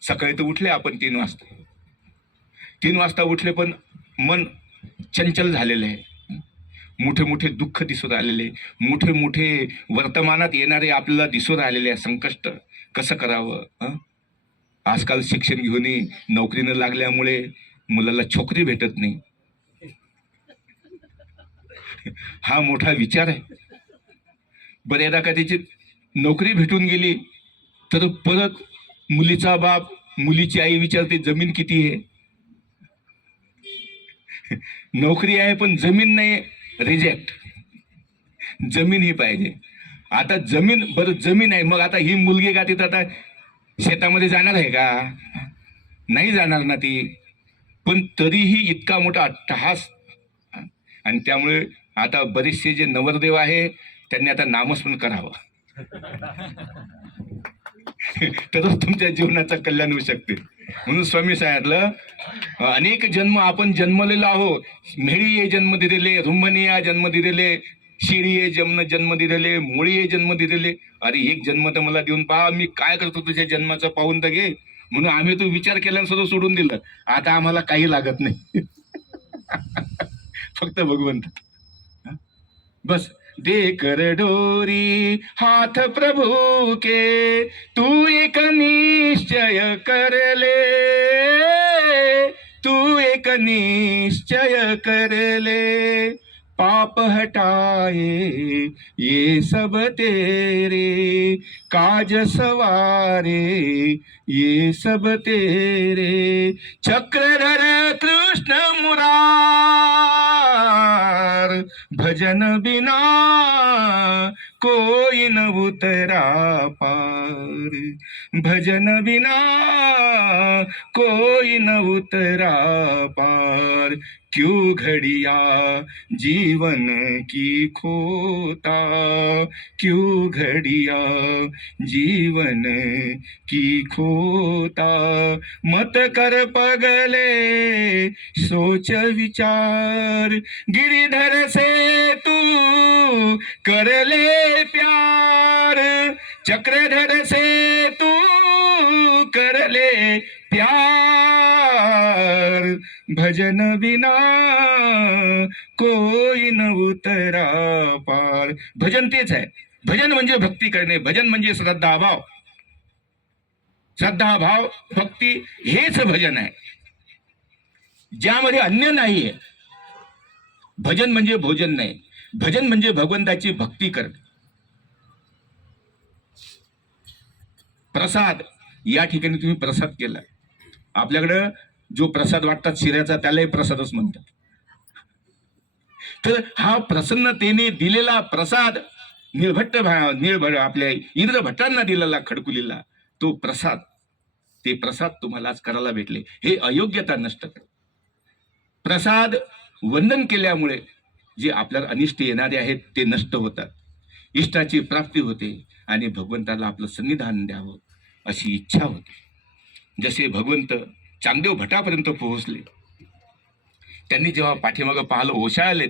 सकाळी तर उठले आपण 3 वाजता उठले, पण मन चंचल झालेलं आहे. मोठे मोठे दुःख दिसून आलेले, मोठे मोठे वर्तमानात येणारे आपल्याला दिसून आलेले आहे संकष्ट. कसं करावं? आजकाल शिक्षण घेऊनही नोकरीनं लागल्यामुळे मुलाला छोकरी भेटत नाही. हा मोठा विचार आहे. बऱ्यादा का त्याची नोकरी भेटून गेली तर परत मुलीचा बाप, मुलीची आई विचारते जमीन किती आहे. नोकरी आहे पण जमीन नाही, रिजेक्ट. जमीन ही पाहिजे. आता जमीन, बरं जमीन आहे, मग आता ही मुलगी का तिथं आता शेतामध्ये जाणार आहे का? नाही जाणार ना ती. पण तरीही इतका मोठा अट्टहास. आणि त्यामुळे आता बरेचसे जे नवरदेव आहे त्यांनी आता नामस्मरण करावं. तरच तुमच्या जीवनाचं कल्याण होऊ शकते. म्हणून स्वामी सांगितलं, अनेक जन्म आपण जन्मलेलो आहोत. मेळीये जन्म दिलेले, रुंबनिया जन्म दिलेले, शिळीये जन्म दिलेले, मुळीये जन्म दिलेले. अरे एक जन्म तर मला देऊन पहा, मी काय करतो तुझ्या जन्माचं पाहून तर घे. म्हणून आम्ही तो विचार केला सगळं सोडून दिलं. आता आम्हाला काही लागत नाही. फक्त भगवंत. बस दे कर डोरी हाथ प्रभु के, तू एक निश्चय कर ले, तू एक निश्चय कर ले. पाप हटाए ये सब तेरे, काज सवारे ये सब तेरे. चक्रधर कृष्ण मुरार, भजन बिना कोई न उतरा पार, भजन बिना कोई न उतरा पार. क्यों घड़िया जीवन की खोता, क्यों घड़िया जीवन की खोता. मत कर पगले सोच विचार, गिरिधर से तू कर ले प्यार, चक्रधर से तू कर ले प्यार. भजन बिना कोई न उतरा पार. भजन तेच आहे. भजन म्हणजे भक्ती करणे, भजन म्हणजे श्रद्धाभाव. श्रद्धाभाव भक्ती हेच भजन आहे, ज्यामध्ये अन्य नाही आहे. भजन म्हणजे भोजन नाही, भजन म्हणजे भगवंताची भक्ती करणे. प्रसाद, या ठिकाणी तुम्ही प्रसाद केला. आपल्याकडं जो प्रसाद वाटतात शिऱ्याचा, त्यालाही प्रसादच म्हणतात. तर हा प्रसन्नतेने दिलेला प्रसाद, आपल्या इंद्रभट्टांना दिलेला खडकुलीला तो प्रसाद, ते प्रसाद तुम्हाला आज करायला भेटले. हे अयोग्यता नष्ट कर. प्रसाद वंदन केल्यामुळे जे आपल्याला अनिष्ट येणारे आहेत ते नष्ट होतात, इष्टाची प्राप्ती होते आणि भगवंताला आपलं सन्निधान द्यावं अशी इच्छा होते. जसे भगवंत चांगदेव भटापर्यंत पोहोचले, त्यांनी जेव्हा पाठीमागं पाहिलं, ओशाळले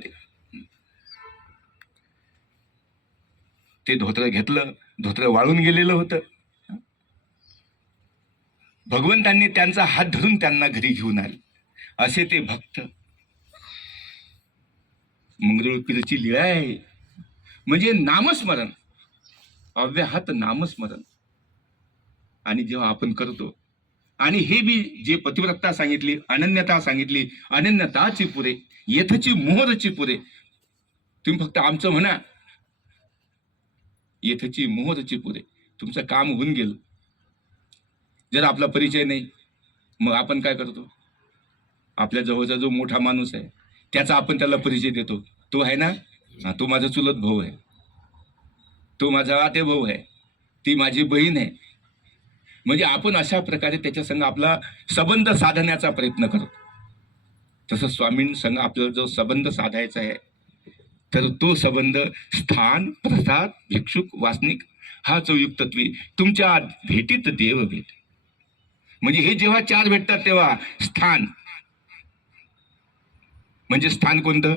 ते धोत्र घेतलं, धोत्र वाळून गेलेलं होतं. भगवंतांनी त्यांचा हात धरून त्यांना घरी घेऊन आले. असे ते भक्त. मंगरुळपीरची लीळा आहे म्हणजे नामस्मरण, अव्याहत नामस्मरण. आणि जेव्हा आपण करतो, आणि हे बी जे पतिव्रता सांगितली, अनन्यता सांगितली, अनन्यताची पुरे, यथची मोहरची पुरे. तुम्ही फक्त आमचं म्हणा, येथची मोहरची पुरे, तुमचं काम होऊन गेलं. जर आपला परिचय नाही, मग आपण काय करतो? आपल्या जवळचा जो मोठा माणूस आहे त्याचा आपण त्याला परिचय देतो. तो आहे ना, तो माझा चुलत भाऊ आहे, तो माझा आते भाऊ आहे, ती माझी बहीण आहे. म्हणजे आपण अशा प्रकारे त्याच्या संग आपला संबंध साधण्याचा प्रयत्न करतो. तसं स्वामींसंग आपल्याला जो संबंध साधायचा आहे, तर तो संबंध स्थान, प्रसाद, भिक्षुक, वासनिक हा चौयुक्तत्वी तुमच्या भेटीत देव भेट. म्हणजे हे जेव्हा चार भेटतात तेव्हा स्थान म्हणजे स्थान कोणतं?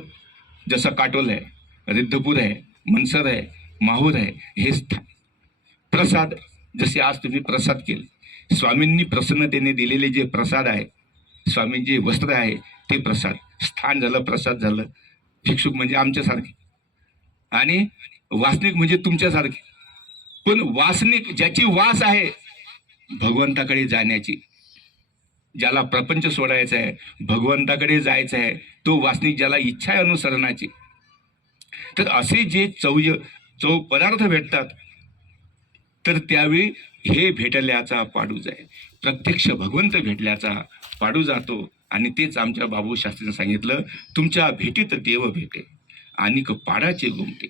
जसं काटोल आहे, रिद्धपूर आहे, मनसर आहे, माहूर आहे, हे स्थान. प्रसाद, जसे आज तुम्ही प्रसाद केले, स्वामींनी प्रसन्नतेने दिलेले जे प्रसाद आहे, स्वामींचे वस्त्र आहे ते प्रसाद, स्थान झालं, प्रसाद झालं. भिक्षुक म्हणजे आमच्यासारखे, आणि वासनिक म्हणजे तुमच्यासारखे. पण वासनिक ज्याची वास आहे भगवंताकडे जाण्याची, ज्याला प्रपंच सोडायचा आहे, भगवंताकडे जायचं आहे, तो वासनिक ज्याला इच्छा आहे अनुसरणाची. तर असे जे चौ पदार्थ भेटतात, तर त्यावेळी हे भेटल्याचा पाडू जाय, प्रत्यक्ष भगवंत भेटल्याचा पाडू जातो. आणि तेच आमच्या बाबू शास्त्रीने सांगितलं, तुमच्या भेटीत देव भेटे आणि पाडाचे गुमते.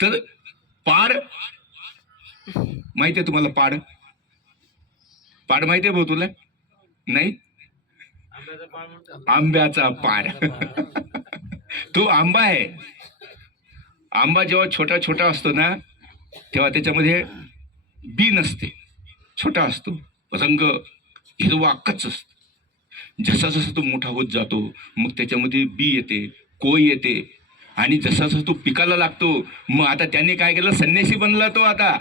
तर पाड माहिती आहे तुम्हाला? पाड पाड माहिती आहे भाऊ तुला? नाही? आंब्याचा पाड. तो आंबा आहे. आंबा जेव्हा छोटा छोटा असतो ना, तेव्हा त्याच्यामध्ये बी नसते, छोटा असतो, रंग हिरवा कच्च असतो. जसा जसा तो मोठा होत जातो मग त्याच्यामध्ये बी येते, कोय येते, आणि जसा जसा तो पिकाला लागतो, मग आता त्याने काय केलं, संन्यासी बनला तो. आता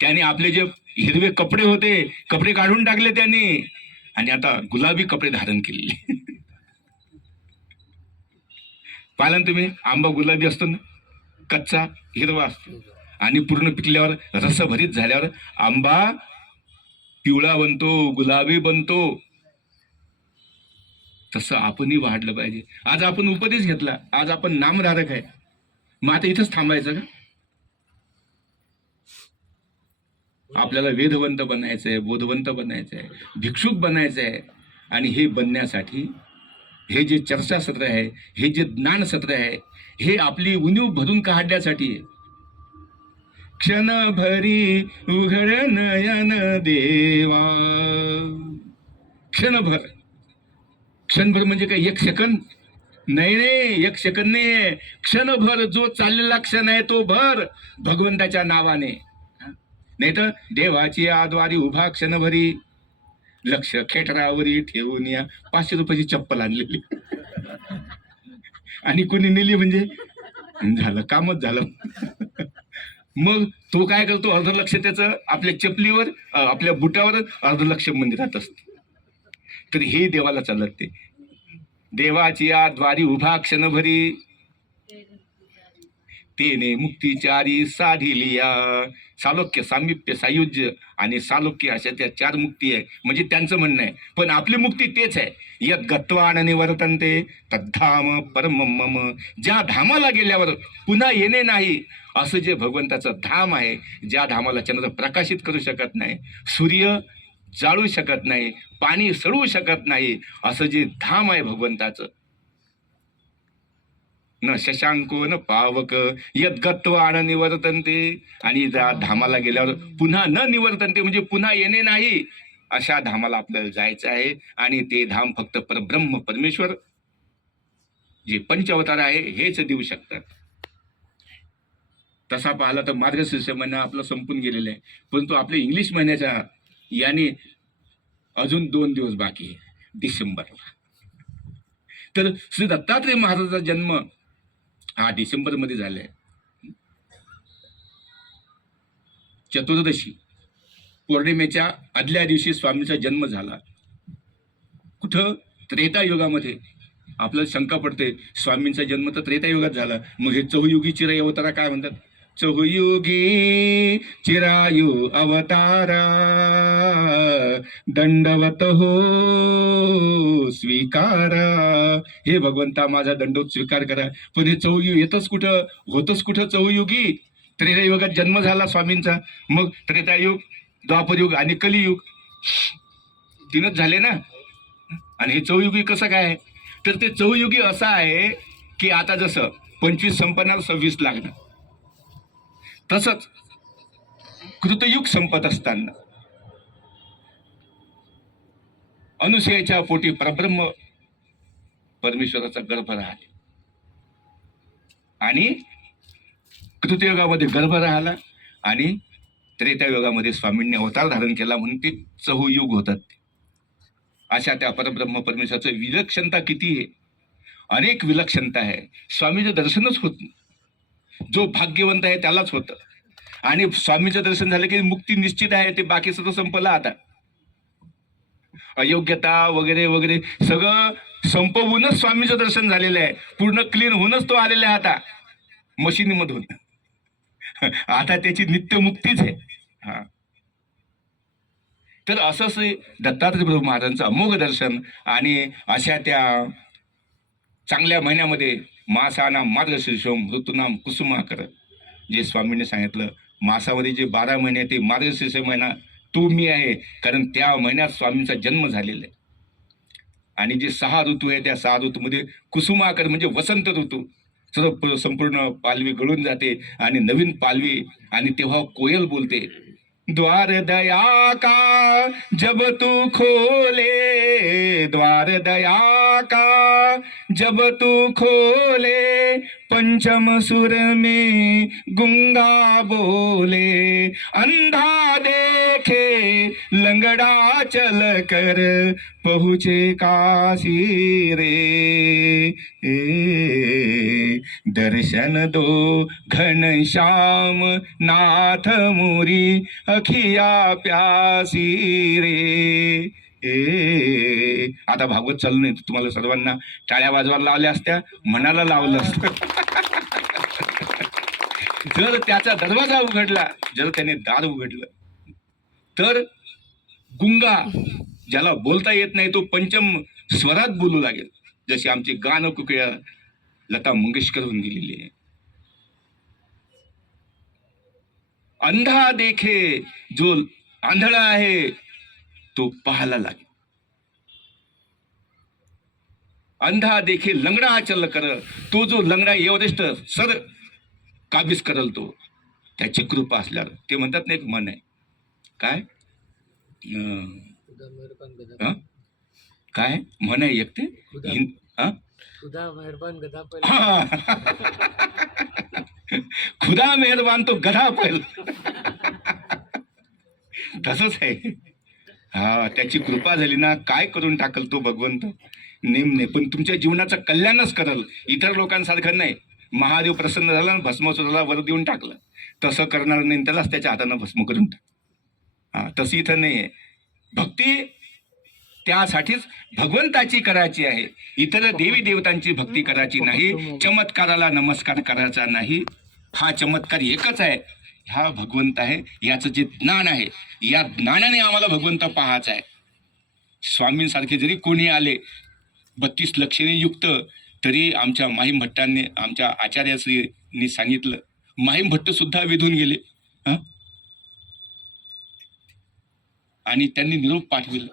त्याने आपले जे हिरवे कपडे होते, कपडे काढून टाकले त्याने, आणि आता गुलाबी कपडे धारण केलेले. पाहिलं ना तुम्ही? आंबा गुलाबी असतो ना, कच्चा हिरवा असतो, आणि पूर्ण पिकल्यावर रसभरीत झाल्यावर आंबा पिवळा बनतो, गुलाबी बनतो. तसं आपणही वाढलं पाहिजे. आज आपण उपदेश घेतला, आज आपण नामधारक आहे, मग आता इथंच थांबायचं का? आपल्याला वेदवंत बनायचं आहे, बोधवंत बनायचं आहे, भिक्षुक बनायचं आहे. आणि हे बनण्यासाठी हे जे चर्चा सत्र आहे, हे जे ज्ञान सत्र आहे, हे आपली उणीव भरून काढण्यासाठी आहे. क्षणभरी उघड नयन देवा, क्षणभर. क्षणभर म्हणजे काय? एक सेकंद नाही, नाही, एक सेकंद नाही आहे. क्षणभर जो चाललेला क्षण आहे तो भर भगवंताच्या नावाने. नाही तर देवाची आद्वारी उभा क्षणभरी, लक्ष खेटरावरी ठेवून या. 500 रुपयाची चप्पल आणलेली आणि कोणी नेली म्हणजे झालं, कामच झालं. मग तो काय करतो, अर्ध लक्ष त्याचं आपल्या चपलीवर, आपल्या बुटावर, अर्ध लक्ष मंदिरात असतं. तर हे देवाला चालत ते. देवाची या द्वारी उभा क्षणभरी, तेने मुक्तीचारी साधिलिया. सालोक्य, सामिप्य, सायुज्य आणि सालोक्य अशा त्या 4 मुक्ती आहे, म्हणजे त्यांचं म्हणणं आहे. पण आपली मुक्ती तेच आहे, यद गत्वान निवर्तन्ते तद्धाम परम मम. ज्या धामाला गेल्यावर पुन्हा येणे नाही, असं जे भगवंताचं धाम आहे, ज्या धामाला चंद्र प्रकाशित करू शकत नाही, सूर्य जाळू शकत नाही, पाणी सडवू शकत नाही, असं जे धाम आहे भगवंताचं, न शशांको न पावक यद्गत्वान निवर्तन्ते. आणि त्या धामाला गेल्यावर पुन्हा न निवर्तन्ते म्हणजे पुन्हा येणे नाही, अशा धामाला आपल्याला जायचं आहे. आणि ते धाम फक्त परब्रह्म परमेश्वर जे पंचअवतार आहे हेच देऊ शकतात. तसा पाहिला तर मार्गशीर्ष महिना आपला संपून गेलेला आहे, परंतु आपल्या इंग्लिश महिन्याच्या याने अजून 2 दिवस बाकी आहे, डिसेंबरला. तर श्री दत्तात्रय महाराजांचा जन्म हा डिसेंबरमध्ये झालाय. चतुर्दशी पौर्णिमेच्या आदल्या दिवशी स्वामीचा जन्म झाला. कुठं? त्रेतायुगामध्ये. आपल्याला शंका पडते, स्वामींचा जन्म तर त्रेतायुगात झाला, मग हे चौयुगी चिरई अवतारा काय म्हणतात? चहुयुगी चिरायु अवतारा, दंडवत हो स्वीकारा. हे भगवंता माझा दंडवत स्वीकार करा. पण हे चहुयुग येतच कुठं, होतच कुठं चहुयुगी? त्रेतायुगात जन्म झाला स्वामींचा, मग त्रेतायुग, द्वापरयुग आणि कलियुग, तीनच झाले ना. आणि हे चौयुगी कसं काय? तर ते चौयुगी असं आहे की आता जसं 25 संपणार 26 लागणार, तसंच कृतयुग संपत असताना अनुसूयेच्या पोटी परब्रह्म परमेश्वराचा गर्भ राहिले आणि कृतयुगामध्ये गर्भ राहिला आणि त्रेतायुगामध्ये स्वामींनी अवतार धारण केला, म्हणून ते चहुयुग होतात. अशा त्या परब्रह्म परमेश्वराचं विलक्षणता किती आहे, अनेक विलक्षणता आहे. स्वामीचं दर्शनच होत नाही. जो भाग्यवंत आहे त्यालाच होतं. आणि स्वामीचं दर्शन झालं की मुक्ती निश्चित आहे. ते बाकी सगळं संपलं. आता अयोग्यता वगैरे वगैरे सगळं संपवूनच स्वामीचं दर्शन झालेलं आहे. पूर्ण क्लीन होऊनच तो आलेला आहे आता मशीनीमधून. आता त्याची नित्य मुक्तीच आहे. हा, तर असंच दत्तात्रय प्रभू महाराजांचं अमोघ दर्शन. आणि अशा त्या चांगल्या महिन्यामध्ये मासाना मार्गशीर्षम ऋतूनाम कुसुमाकर, जे स्वामींनी सांगितलं, मासामध्ये जे 12 महिने ते मार्गशीर्ष महिना तो मी आहे, कारण त्या महिन्यात स्वामींचा जन्म झालेला आहे. आणि जे 6 ऋतू आहे त्या 6 ऋतूमध्ये कुसुमाकर म्हणजे वसंत ऋतू, सर्व संपूर्ण पालवी गळून जाते आणि नवीन पालवी, आणि तेव्हा कोयल बोलते, द्वार दया का जब तू खोले, द्वार दया का जब तू खोले, पंचम सुर में गुंगा बोले, अंधा देखे लंगड़ा चल कर पहुँचे काशी रे, दर्शन दो घनश्याम नाथ मुरी अखिया प्यासी रे. आता भागवत चालू नाही, तुम्हाला सर्वांना टाळ्या वाजवायला लावल्या असत्या, मनाला लावलं असतं. जर त्याचा दरवाजा उघडला, जर त्याने दार उघडलं, तर गुंगा, ज्याला बोलता येत नाही, तो पंचम स्वरात बोलू लागेल. जशी आमची गाणं कुकळ्या लता मंगेशकर होऊन गेलेली आहे. अंधा देखे, जो आंधळा आहे तो पाहायला लागेल. अंधा देखे लंगडा चल कर, तो जो लंगडा एव्हरेस्ट सर काबीज करल, तो त्याची कृपा असल्यावर. ते म्हणतात ना, एक मन आहे काय, काय मन आहे एक, ते खुदा मेहरबान तो गधा पैल. तसंच आहे. हा, त्याची कृपा झाली ना, काय करून टाकल तो भगवंत नेमने. पण तुमच्या जीवनाचं कल्याणच करल, इतर लोकांसारखं नाही. महादेव प्रसन्न झाला, भस्मासुराला वर देऊन टाकलं, तसं करणार नाही, त्यालाच त्याच्या हातानं भस्म करून टाक. हा, तसं इथं नाही आहे. भक्ती त्यासाठीच भगवंताची करायची आहे, इतर देवी देवतांची भक्ती करायची नाही. चमत्काराला नमस्कार करायचा नाही. हा चमत्कार एकच आहे, हा भगवंत आहे. याचं जे ज्ञान आहे, या ज्ञानाने आम्हाला भगवंत पाहायचा आहे. स्वामींसारखे जरी कोणी आले 32 लक्षणे युक्त, तरी आमच्या माहीम भट्टांनी, आमच्या आचार्यश्रींनी सांगितलं, माहीम भट्ट सुद्धा वेधून गेले. आणि त्यांनी निरोप पाठविला.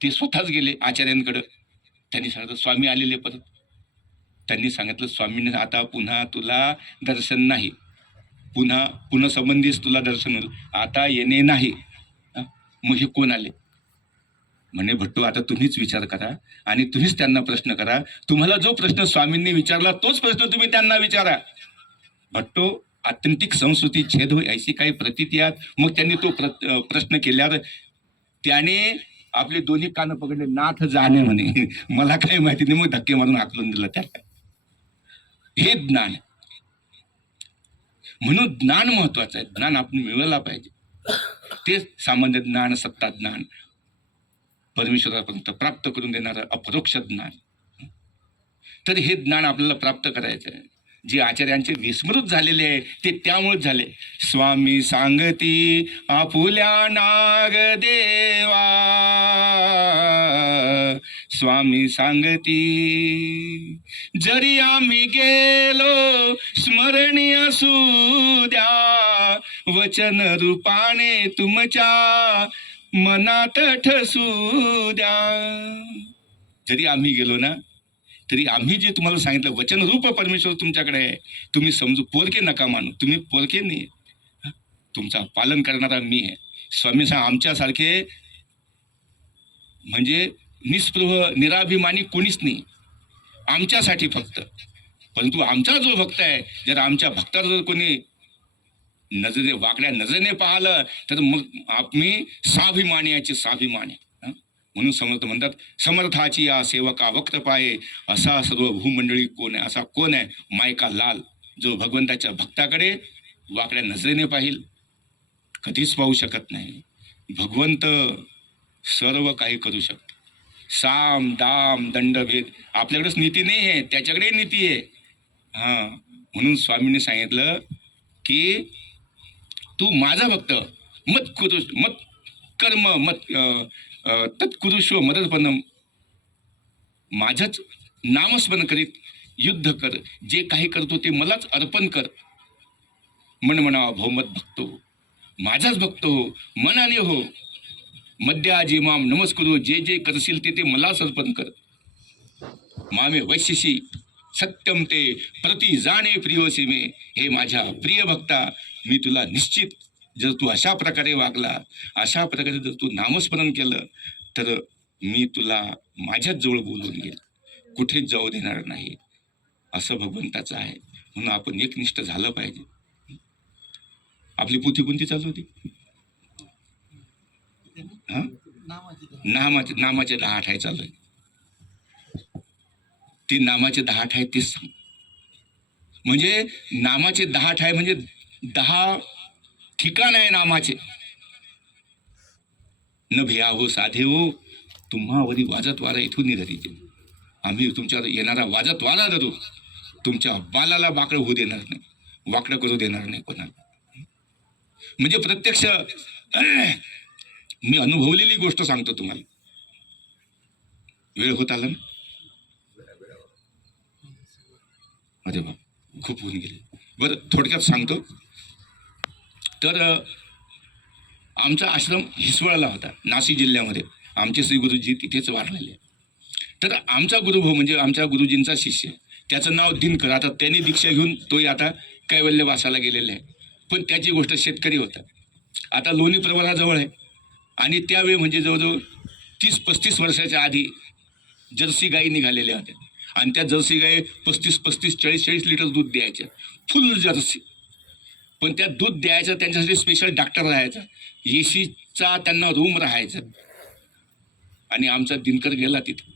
ते स्वतःच गेले आचार्यांकडं. त्यांनी सांगितलं स्वामी आलेले परत. त्यांनी सांगितलं स्वामींनी आता पुन्हा तुला दर्शन नाही, पुन्हा संबंधीच तुला दर्शन होईल, आता येणे नाही. मग हे कोण आले? म्हणे भट्टू, आता तुम्हीच विचार करा आणि तुम्हीच त्यांना प्रश्न करा. तुम्हाला जो प्रश्न स्वामींनी विचारला तोच प्रश्न तुम्ही त्यांना विचारा. भट्टो, आत्यंतिक संस्कृती छेद होय अशी काही प्रतीती आहेत. मग त्यांनी तो प्रश्न केल्यावर त्याने आपले दोन्ही कान पकडले, नाथ जाणे म्हणे, मला काही माहिती नाही. मग धक्के मारून हाकलून दिलं त्याला. हे ज्ञान. म्हणून ज्ञान महत्वाचं आहे. ज्ञान आपण मिळवला पाहिजे. ते सामान्य ज्ञान, सत्ता ज्ञान, परमेश्वरापर्यंत प्राप्त करून देणारं अपरोक्ष ज्ञान. तर हे ज्ञान आपल्याला प्राप्त करायचं आहे. जे आचार्यांचे विस्मृत झालेले आहे ते त्यामुळे झाले. स्वामी सांगती आपुल्या नागदेवा, स्वामी सांगती जरी आम्ही गेलो स्मरणी असू द्या, वचन रूपाने तुमच्या मनात ठसू द्या. जरी आम्ही गेलो ना तरी आम्ही जे तुम्हाला सांगितलं वचन रूप परमेश्वर तुमच्याकडे आहे. तुम्ही समजू, पोरके नका मानू, तुम्ही पोरके नाही, तुमचा पालन करणारा मी आहे. स्वामी सांग आमच्यासारखे म्हणजे निस्पृह निराभिमानी कोणीच नाही आमच्यासाठी फक्त. परंतु आमचा जो भक्त आहे, जर आमच्या भक्ताला जर कोणी वाकड्या नजरेने पाहिलं तर मग आम्ही स्वाभिमानी याचे स्वाभिमानी. म्हणून समर्थ म्हणतात समर्थाची या सेवका वक्त पाये, असा सर्व भूमंडळी कोण आहे, असा कोण आहे मायका लाल, जो भगवंताच्या भक्ताकडे वाकड्या नजरेने पाहिल. कधीच पाहू शकत नाही. भगवंत सर्व काही करू शकतो. साम दाम दंडभेद आपल्याकडेच नीती नाही आहे, त्याच्याकडे नीती आहे. म्हणून स्वामींनी सांगितलं की तू माझा भक्त मत कुरुष मत कर्म मत तत्कुरुष्व मदतपणम, माझंच नामस्मरण करीत युद्ध कर, जे काही करतो ते मलाच अर्पण कर. मन म्हणावा भौमत भक्त हो, माझाच भक्त हो, मनाने हो. मध्याजी माम नमस्करू, जे जे करशील ते ते मलाच अर्पण कर. मामे वैशिशी सत्यम ते प्रति जाणे प्रियोसी मे, हे माझ्या प्रिय भक्ता मी तुला निश्चित, जर तू अशा प्रकारे वागला, अशा प्रकारे जर तू नामस्मरण केलं तर मी तुला माझ्याच जवळ बोलून घेईल, कुठेच जाऊ देणार नाही. असं भगवंताचं आहे. म्हणून आपण एकनिष्ठ झालं पाहिजे. आपली पोथी कोणती चालू होती? नामाचे 10 ठाय चालू आहे. ती नामाचे 10 ठाय तीच सांग. म्हणजे नामाचे 10 ठाय म्हणजे 10 ठिकाण आहे नामाचे. न भिया हो साधे हो, तुम्हावरी वाजत वारा इथून धरीचे. आम्ही तुमच्यावर येणारा वाजत वारा धरू, तुमच्या बालाला वाकडं होऊ देणार नाही, वाकडं करू देणार नाही कोणाला. म्हणजे प्रत्यक्ष मी अनुभवलेली गोष्ट सांगतो तुम्हाला. वेळ होत आला ना? अरे बा, खूप होऊन गेले. बरं, थोडक्यात सांगतो. तर आमचा आश्रम हिसवळला होता, नाशिक जिल्ह्यामध्ये. आमचे श्री गुरुजी तिथेच वारलेले. तर आमचा गुरुभाऊ म्हणजे आमच्या गुरुजींचा शिष्य, त्याचं नाव दिनकर. आता त्यांनी दीक्षा घेऊन तोही आता कैवल्यवासाला गेलेला आहे. पण त्याची गोष्ट शेतकरी होता. आता लोणी प्रवराजवळ आहे. आणि त्यावेळी म्हणजे जवळजवळ 30-35 वर्षाच्या आधी जर्सी गाई निघालेल्या होत्या. आणि त्या जर्सी गाई 35-35, 40-40 लिटर दूध द्यायच्या, फुल जर्सी. पण त्या दूध द्यायचं त्यांच्यासाठी स्पेशल डॉक्टर राहायचा, एसीचा त्यांना रूम राहायचा. आणि आमचा दिनकर गेला तिथं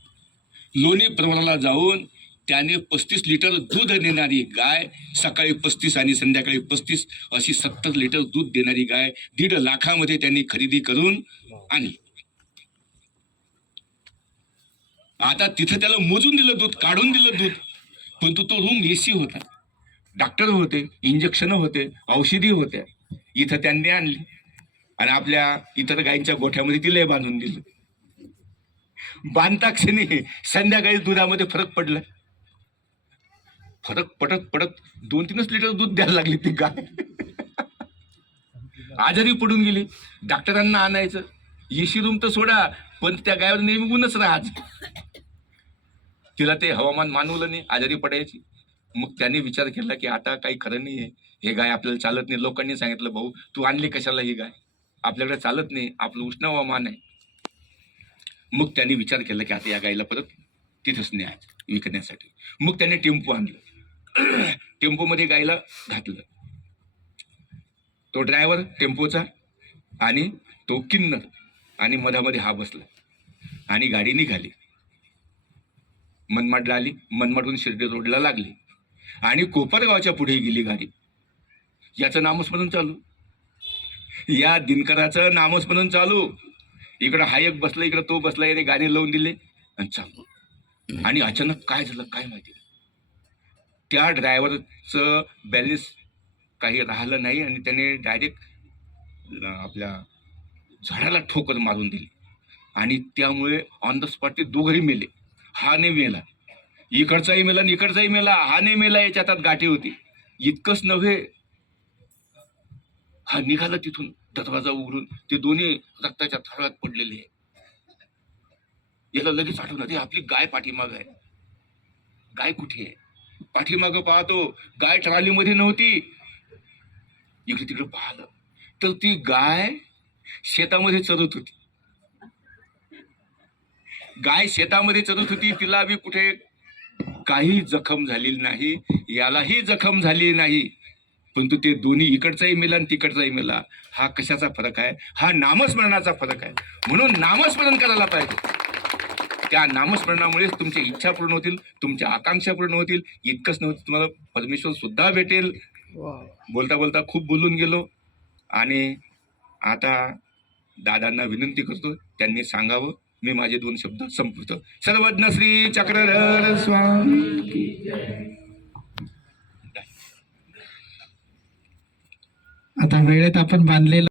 लोणी प्रवराला जाऊन. त्याने 35 लिटर दूध देणारी गाय, सकाळी 35 आणि संध्याकाळी 35, अशी 70 लिटर दूध देणारी गाय 1.5 लाखामध्ये त्यांनी खरेदी करून आणली. आता तिथं त्याला मोजून दिलं दूध, काढून दिलं दूध. पण तो रूम एसी होता, डॉक्टर होते, इंजेक्शन होते, औषधी होत्या. इथं त्यांनी आणली आणि आपल्या इतर गायींच्या गोठ्यामध्ये दिले, बांधून दिलं. बांधता क्षणी संध्याकाळी दुधामध्ये फरक पडला. फरक पडत 2-3 लिटर दूध द्यायला लागली ती गाय. आजारी पडून गेली. डॉक्टरांना आणायचं, एसी रूम तर सोडा, पण त्या गायवर नेहमी गुणच राहायचं. तिला ते हवामान मानवलं नाही, आजारी पडायची. मग त्याने विचार केला की आता काही खरं नाही आहे, हे गाय आपल्याला चालत नाही. लोकांनी सांगितलं, भाऊ तू आणली कशाला ही गाय, आपल्याकडे चालत नाही, आपलं उष्ण हवामान आहे. मग त्यांनी विचार केला की आता या गायला परत तिथंच न्यायचं विकण्यासाठी. मग त्याने टेम्पो आणलं, टेम्पोमध्ये गायला घातलं. तो ड्रायव्हर टेम्पोचा आणि तो किन्नर, आणि मधामध्ये हा बसला आणि गाडी निघाली. मनमाडला आली, मनमाडहून शिर्डी रोडला लागली आणि कोपरगावच्या पुढे गेली गाडी. याचं नामस्मरण चालू, या दिनकराचं नामस्मरण चालू. इकडं हा एक बसला, इकडं तो बसला, याने गाणे लावून दिले आणि चालू. आणि अचानक काय झालं काय माहिती, त्या ड्रायव्हरचं बॅलन्स काही राहिलं नाही आणि त्याने डायरेक्ट आपल्या झाडाला ठोकर मारून दिली आणि त्यामुळे ऑन द स्पॉट ते दोघंही मेले. हा नाही मेला, इकडचाही मेला आणि इकडचाही मेला, हा नाही मेला, याच्या हातात गाठी होती. इतकंच नव्हे, हा निघाला तिथून दरवाजा उघडून, ते दोन्ही रक्ताच्या थरात पडलेले आहे. याला लगेच आठवलं, ते आपली गाय पाठीमाग आहे. गाय कुठे आहे? पाठीमाग पाहतो, गाय ट्रॉलीमध्ये नव्हती. इकडे तिकडे पाहिलं तर ती गाय शेतामध्ये चरत होती. गाय शेतामध्ये चरत होती, तिला बी कुठे काही जखम झालेली नाही, यालाही जखम झाली नाही. परंतु ते दोन्ही, इकडचाही मेला आणि तिकडचाही मेला. हा कशाचा फरक आहे? हा नामस्मरणाचा फरक आहे. म्हणून नामस्मरण करायला पाहिजे. त्या नामस्मरणामुळेच तुमच्या इच्छा पूर्ण होतील, तुमच्या आकांक्षा पूर्ण होतील. इतकंच नव्हतं, तुम्हाला परमेश्वर सुद्धा भेटेल. बोलता बोलता खूप बोलून गेलो आणि आता दादांना विनंती करतो, त्यांनी सांगावं. मी माझे 2 शब्द संपवतो. सर्वज्ञ श्री चक्रधर स्वामी. आता वेळेत आपण बांधलेलं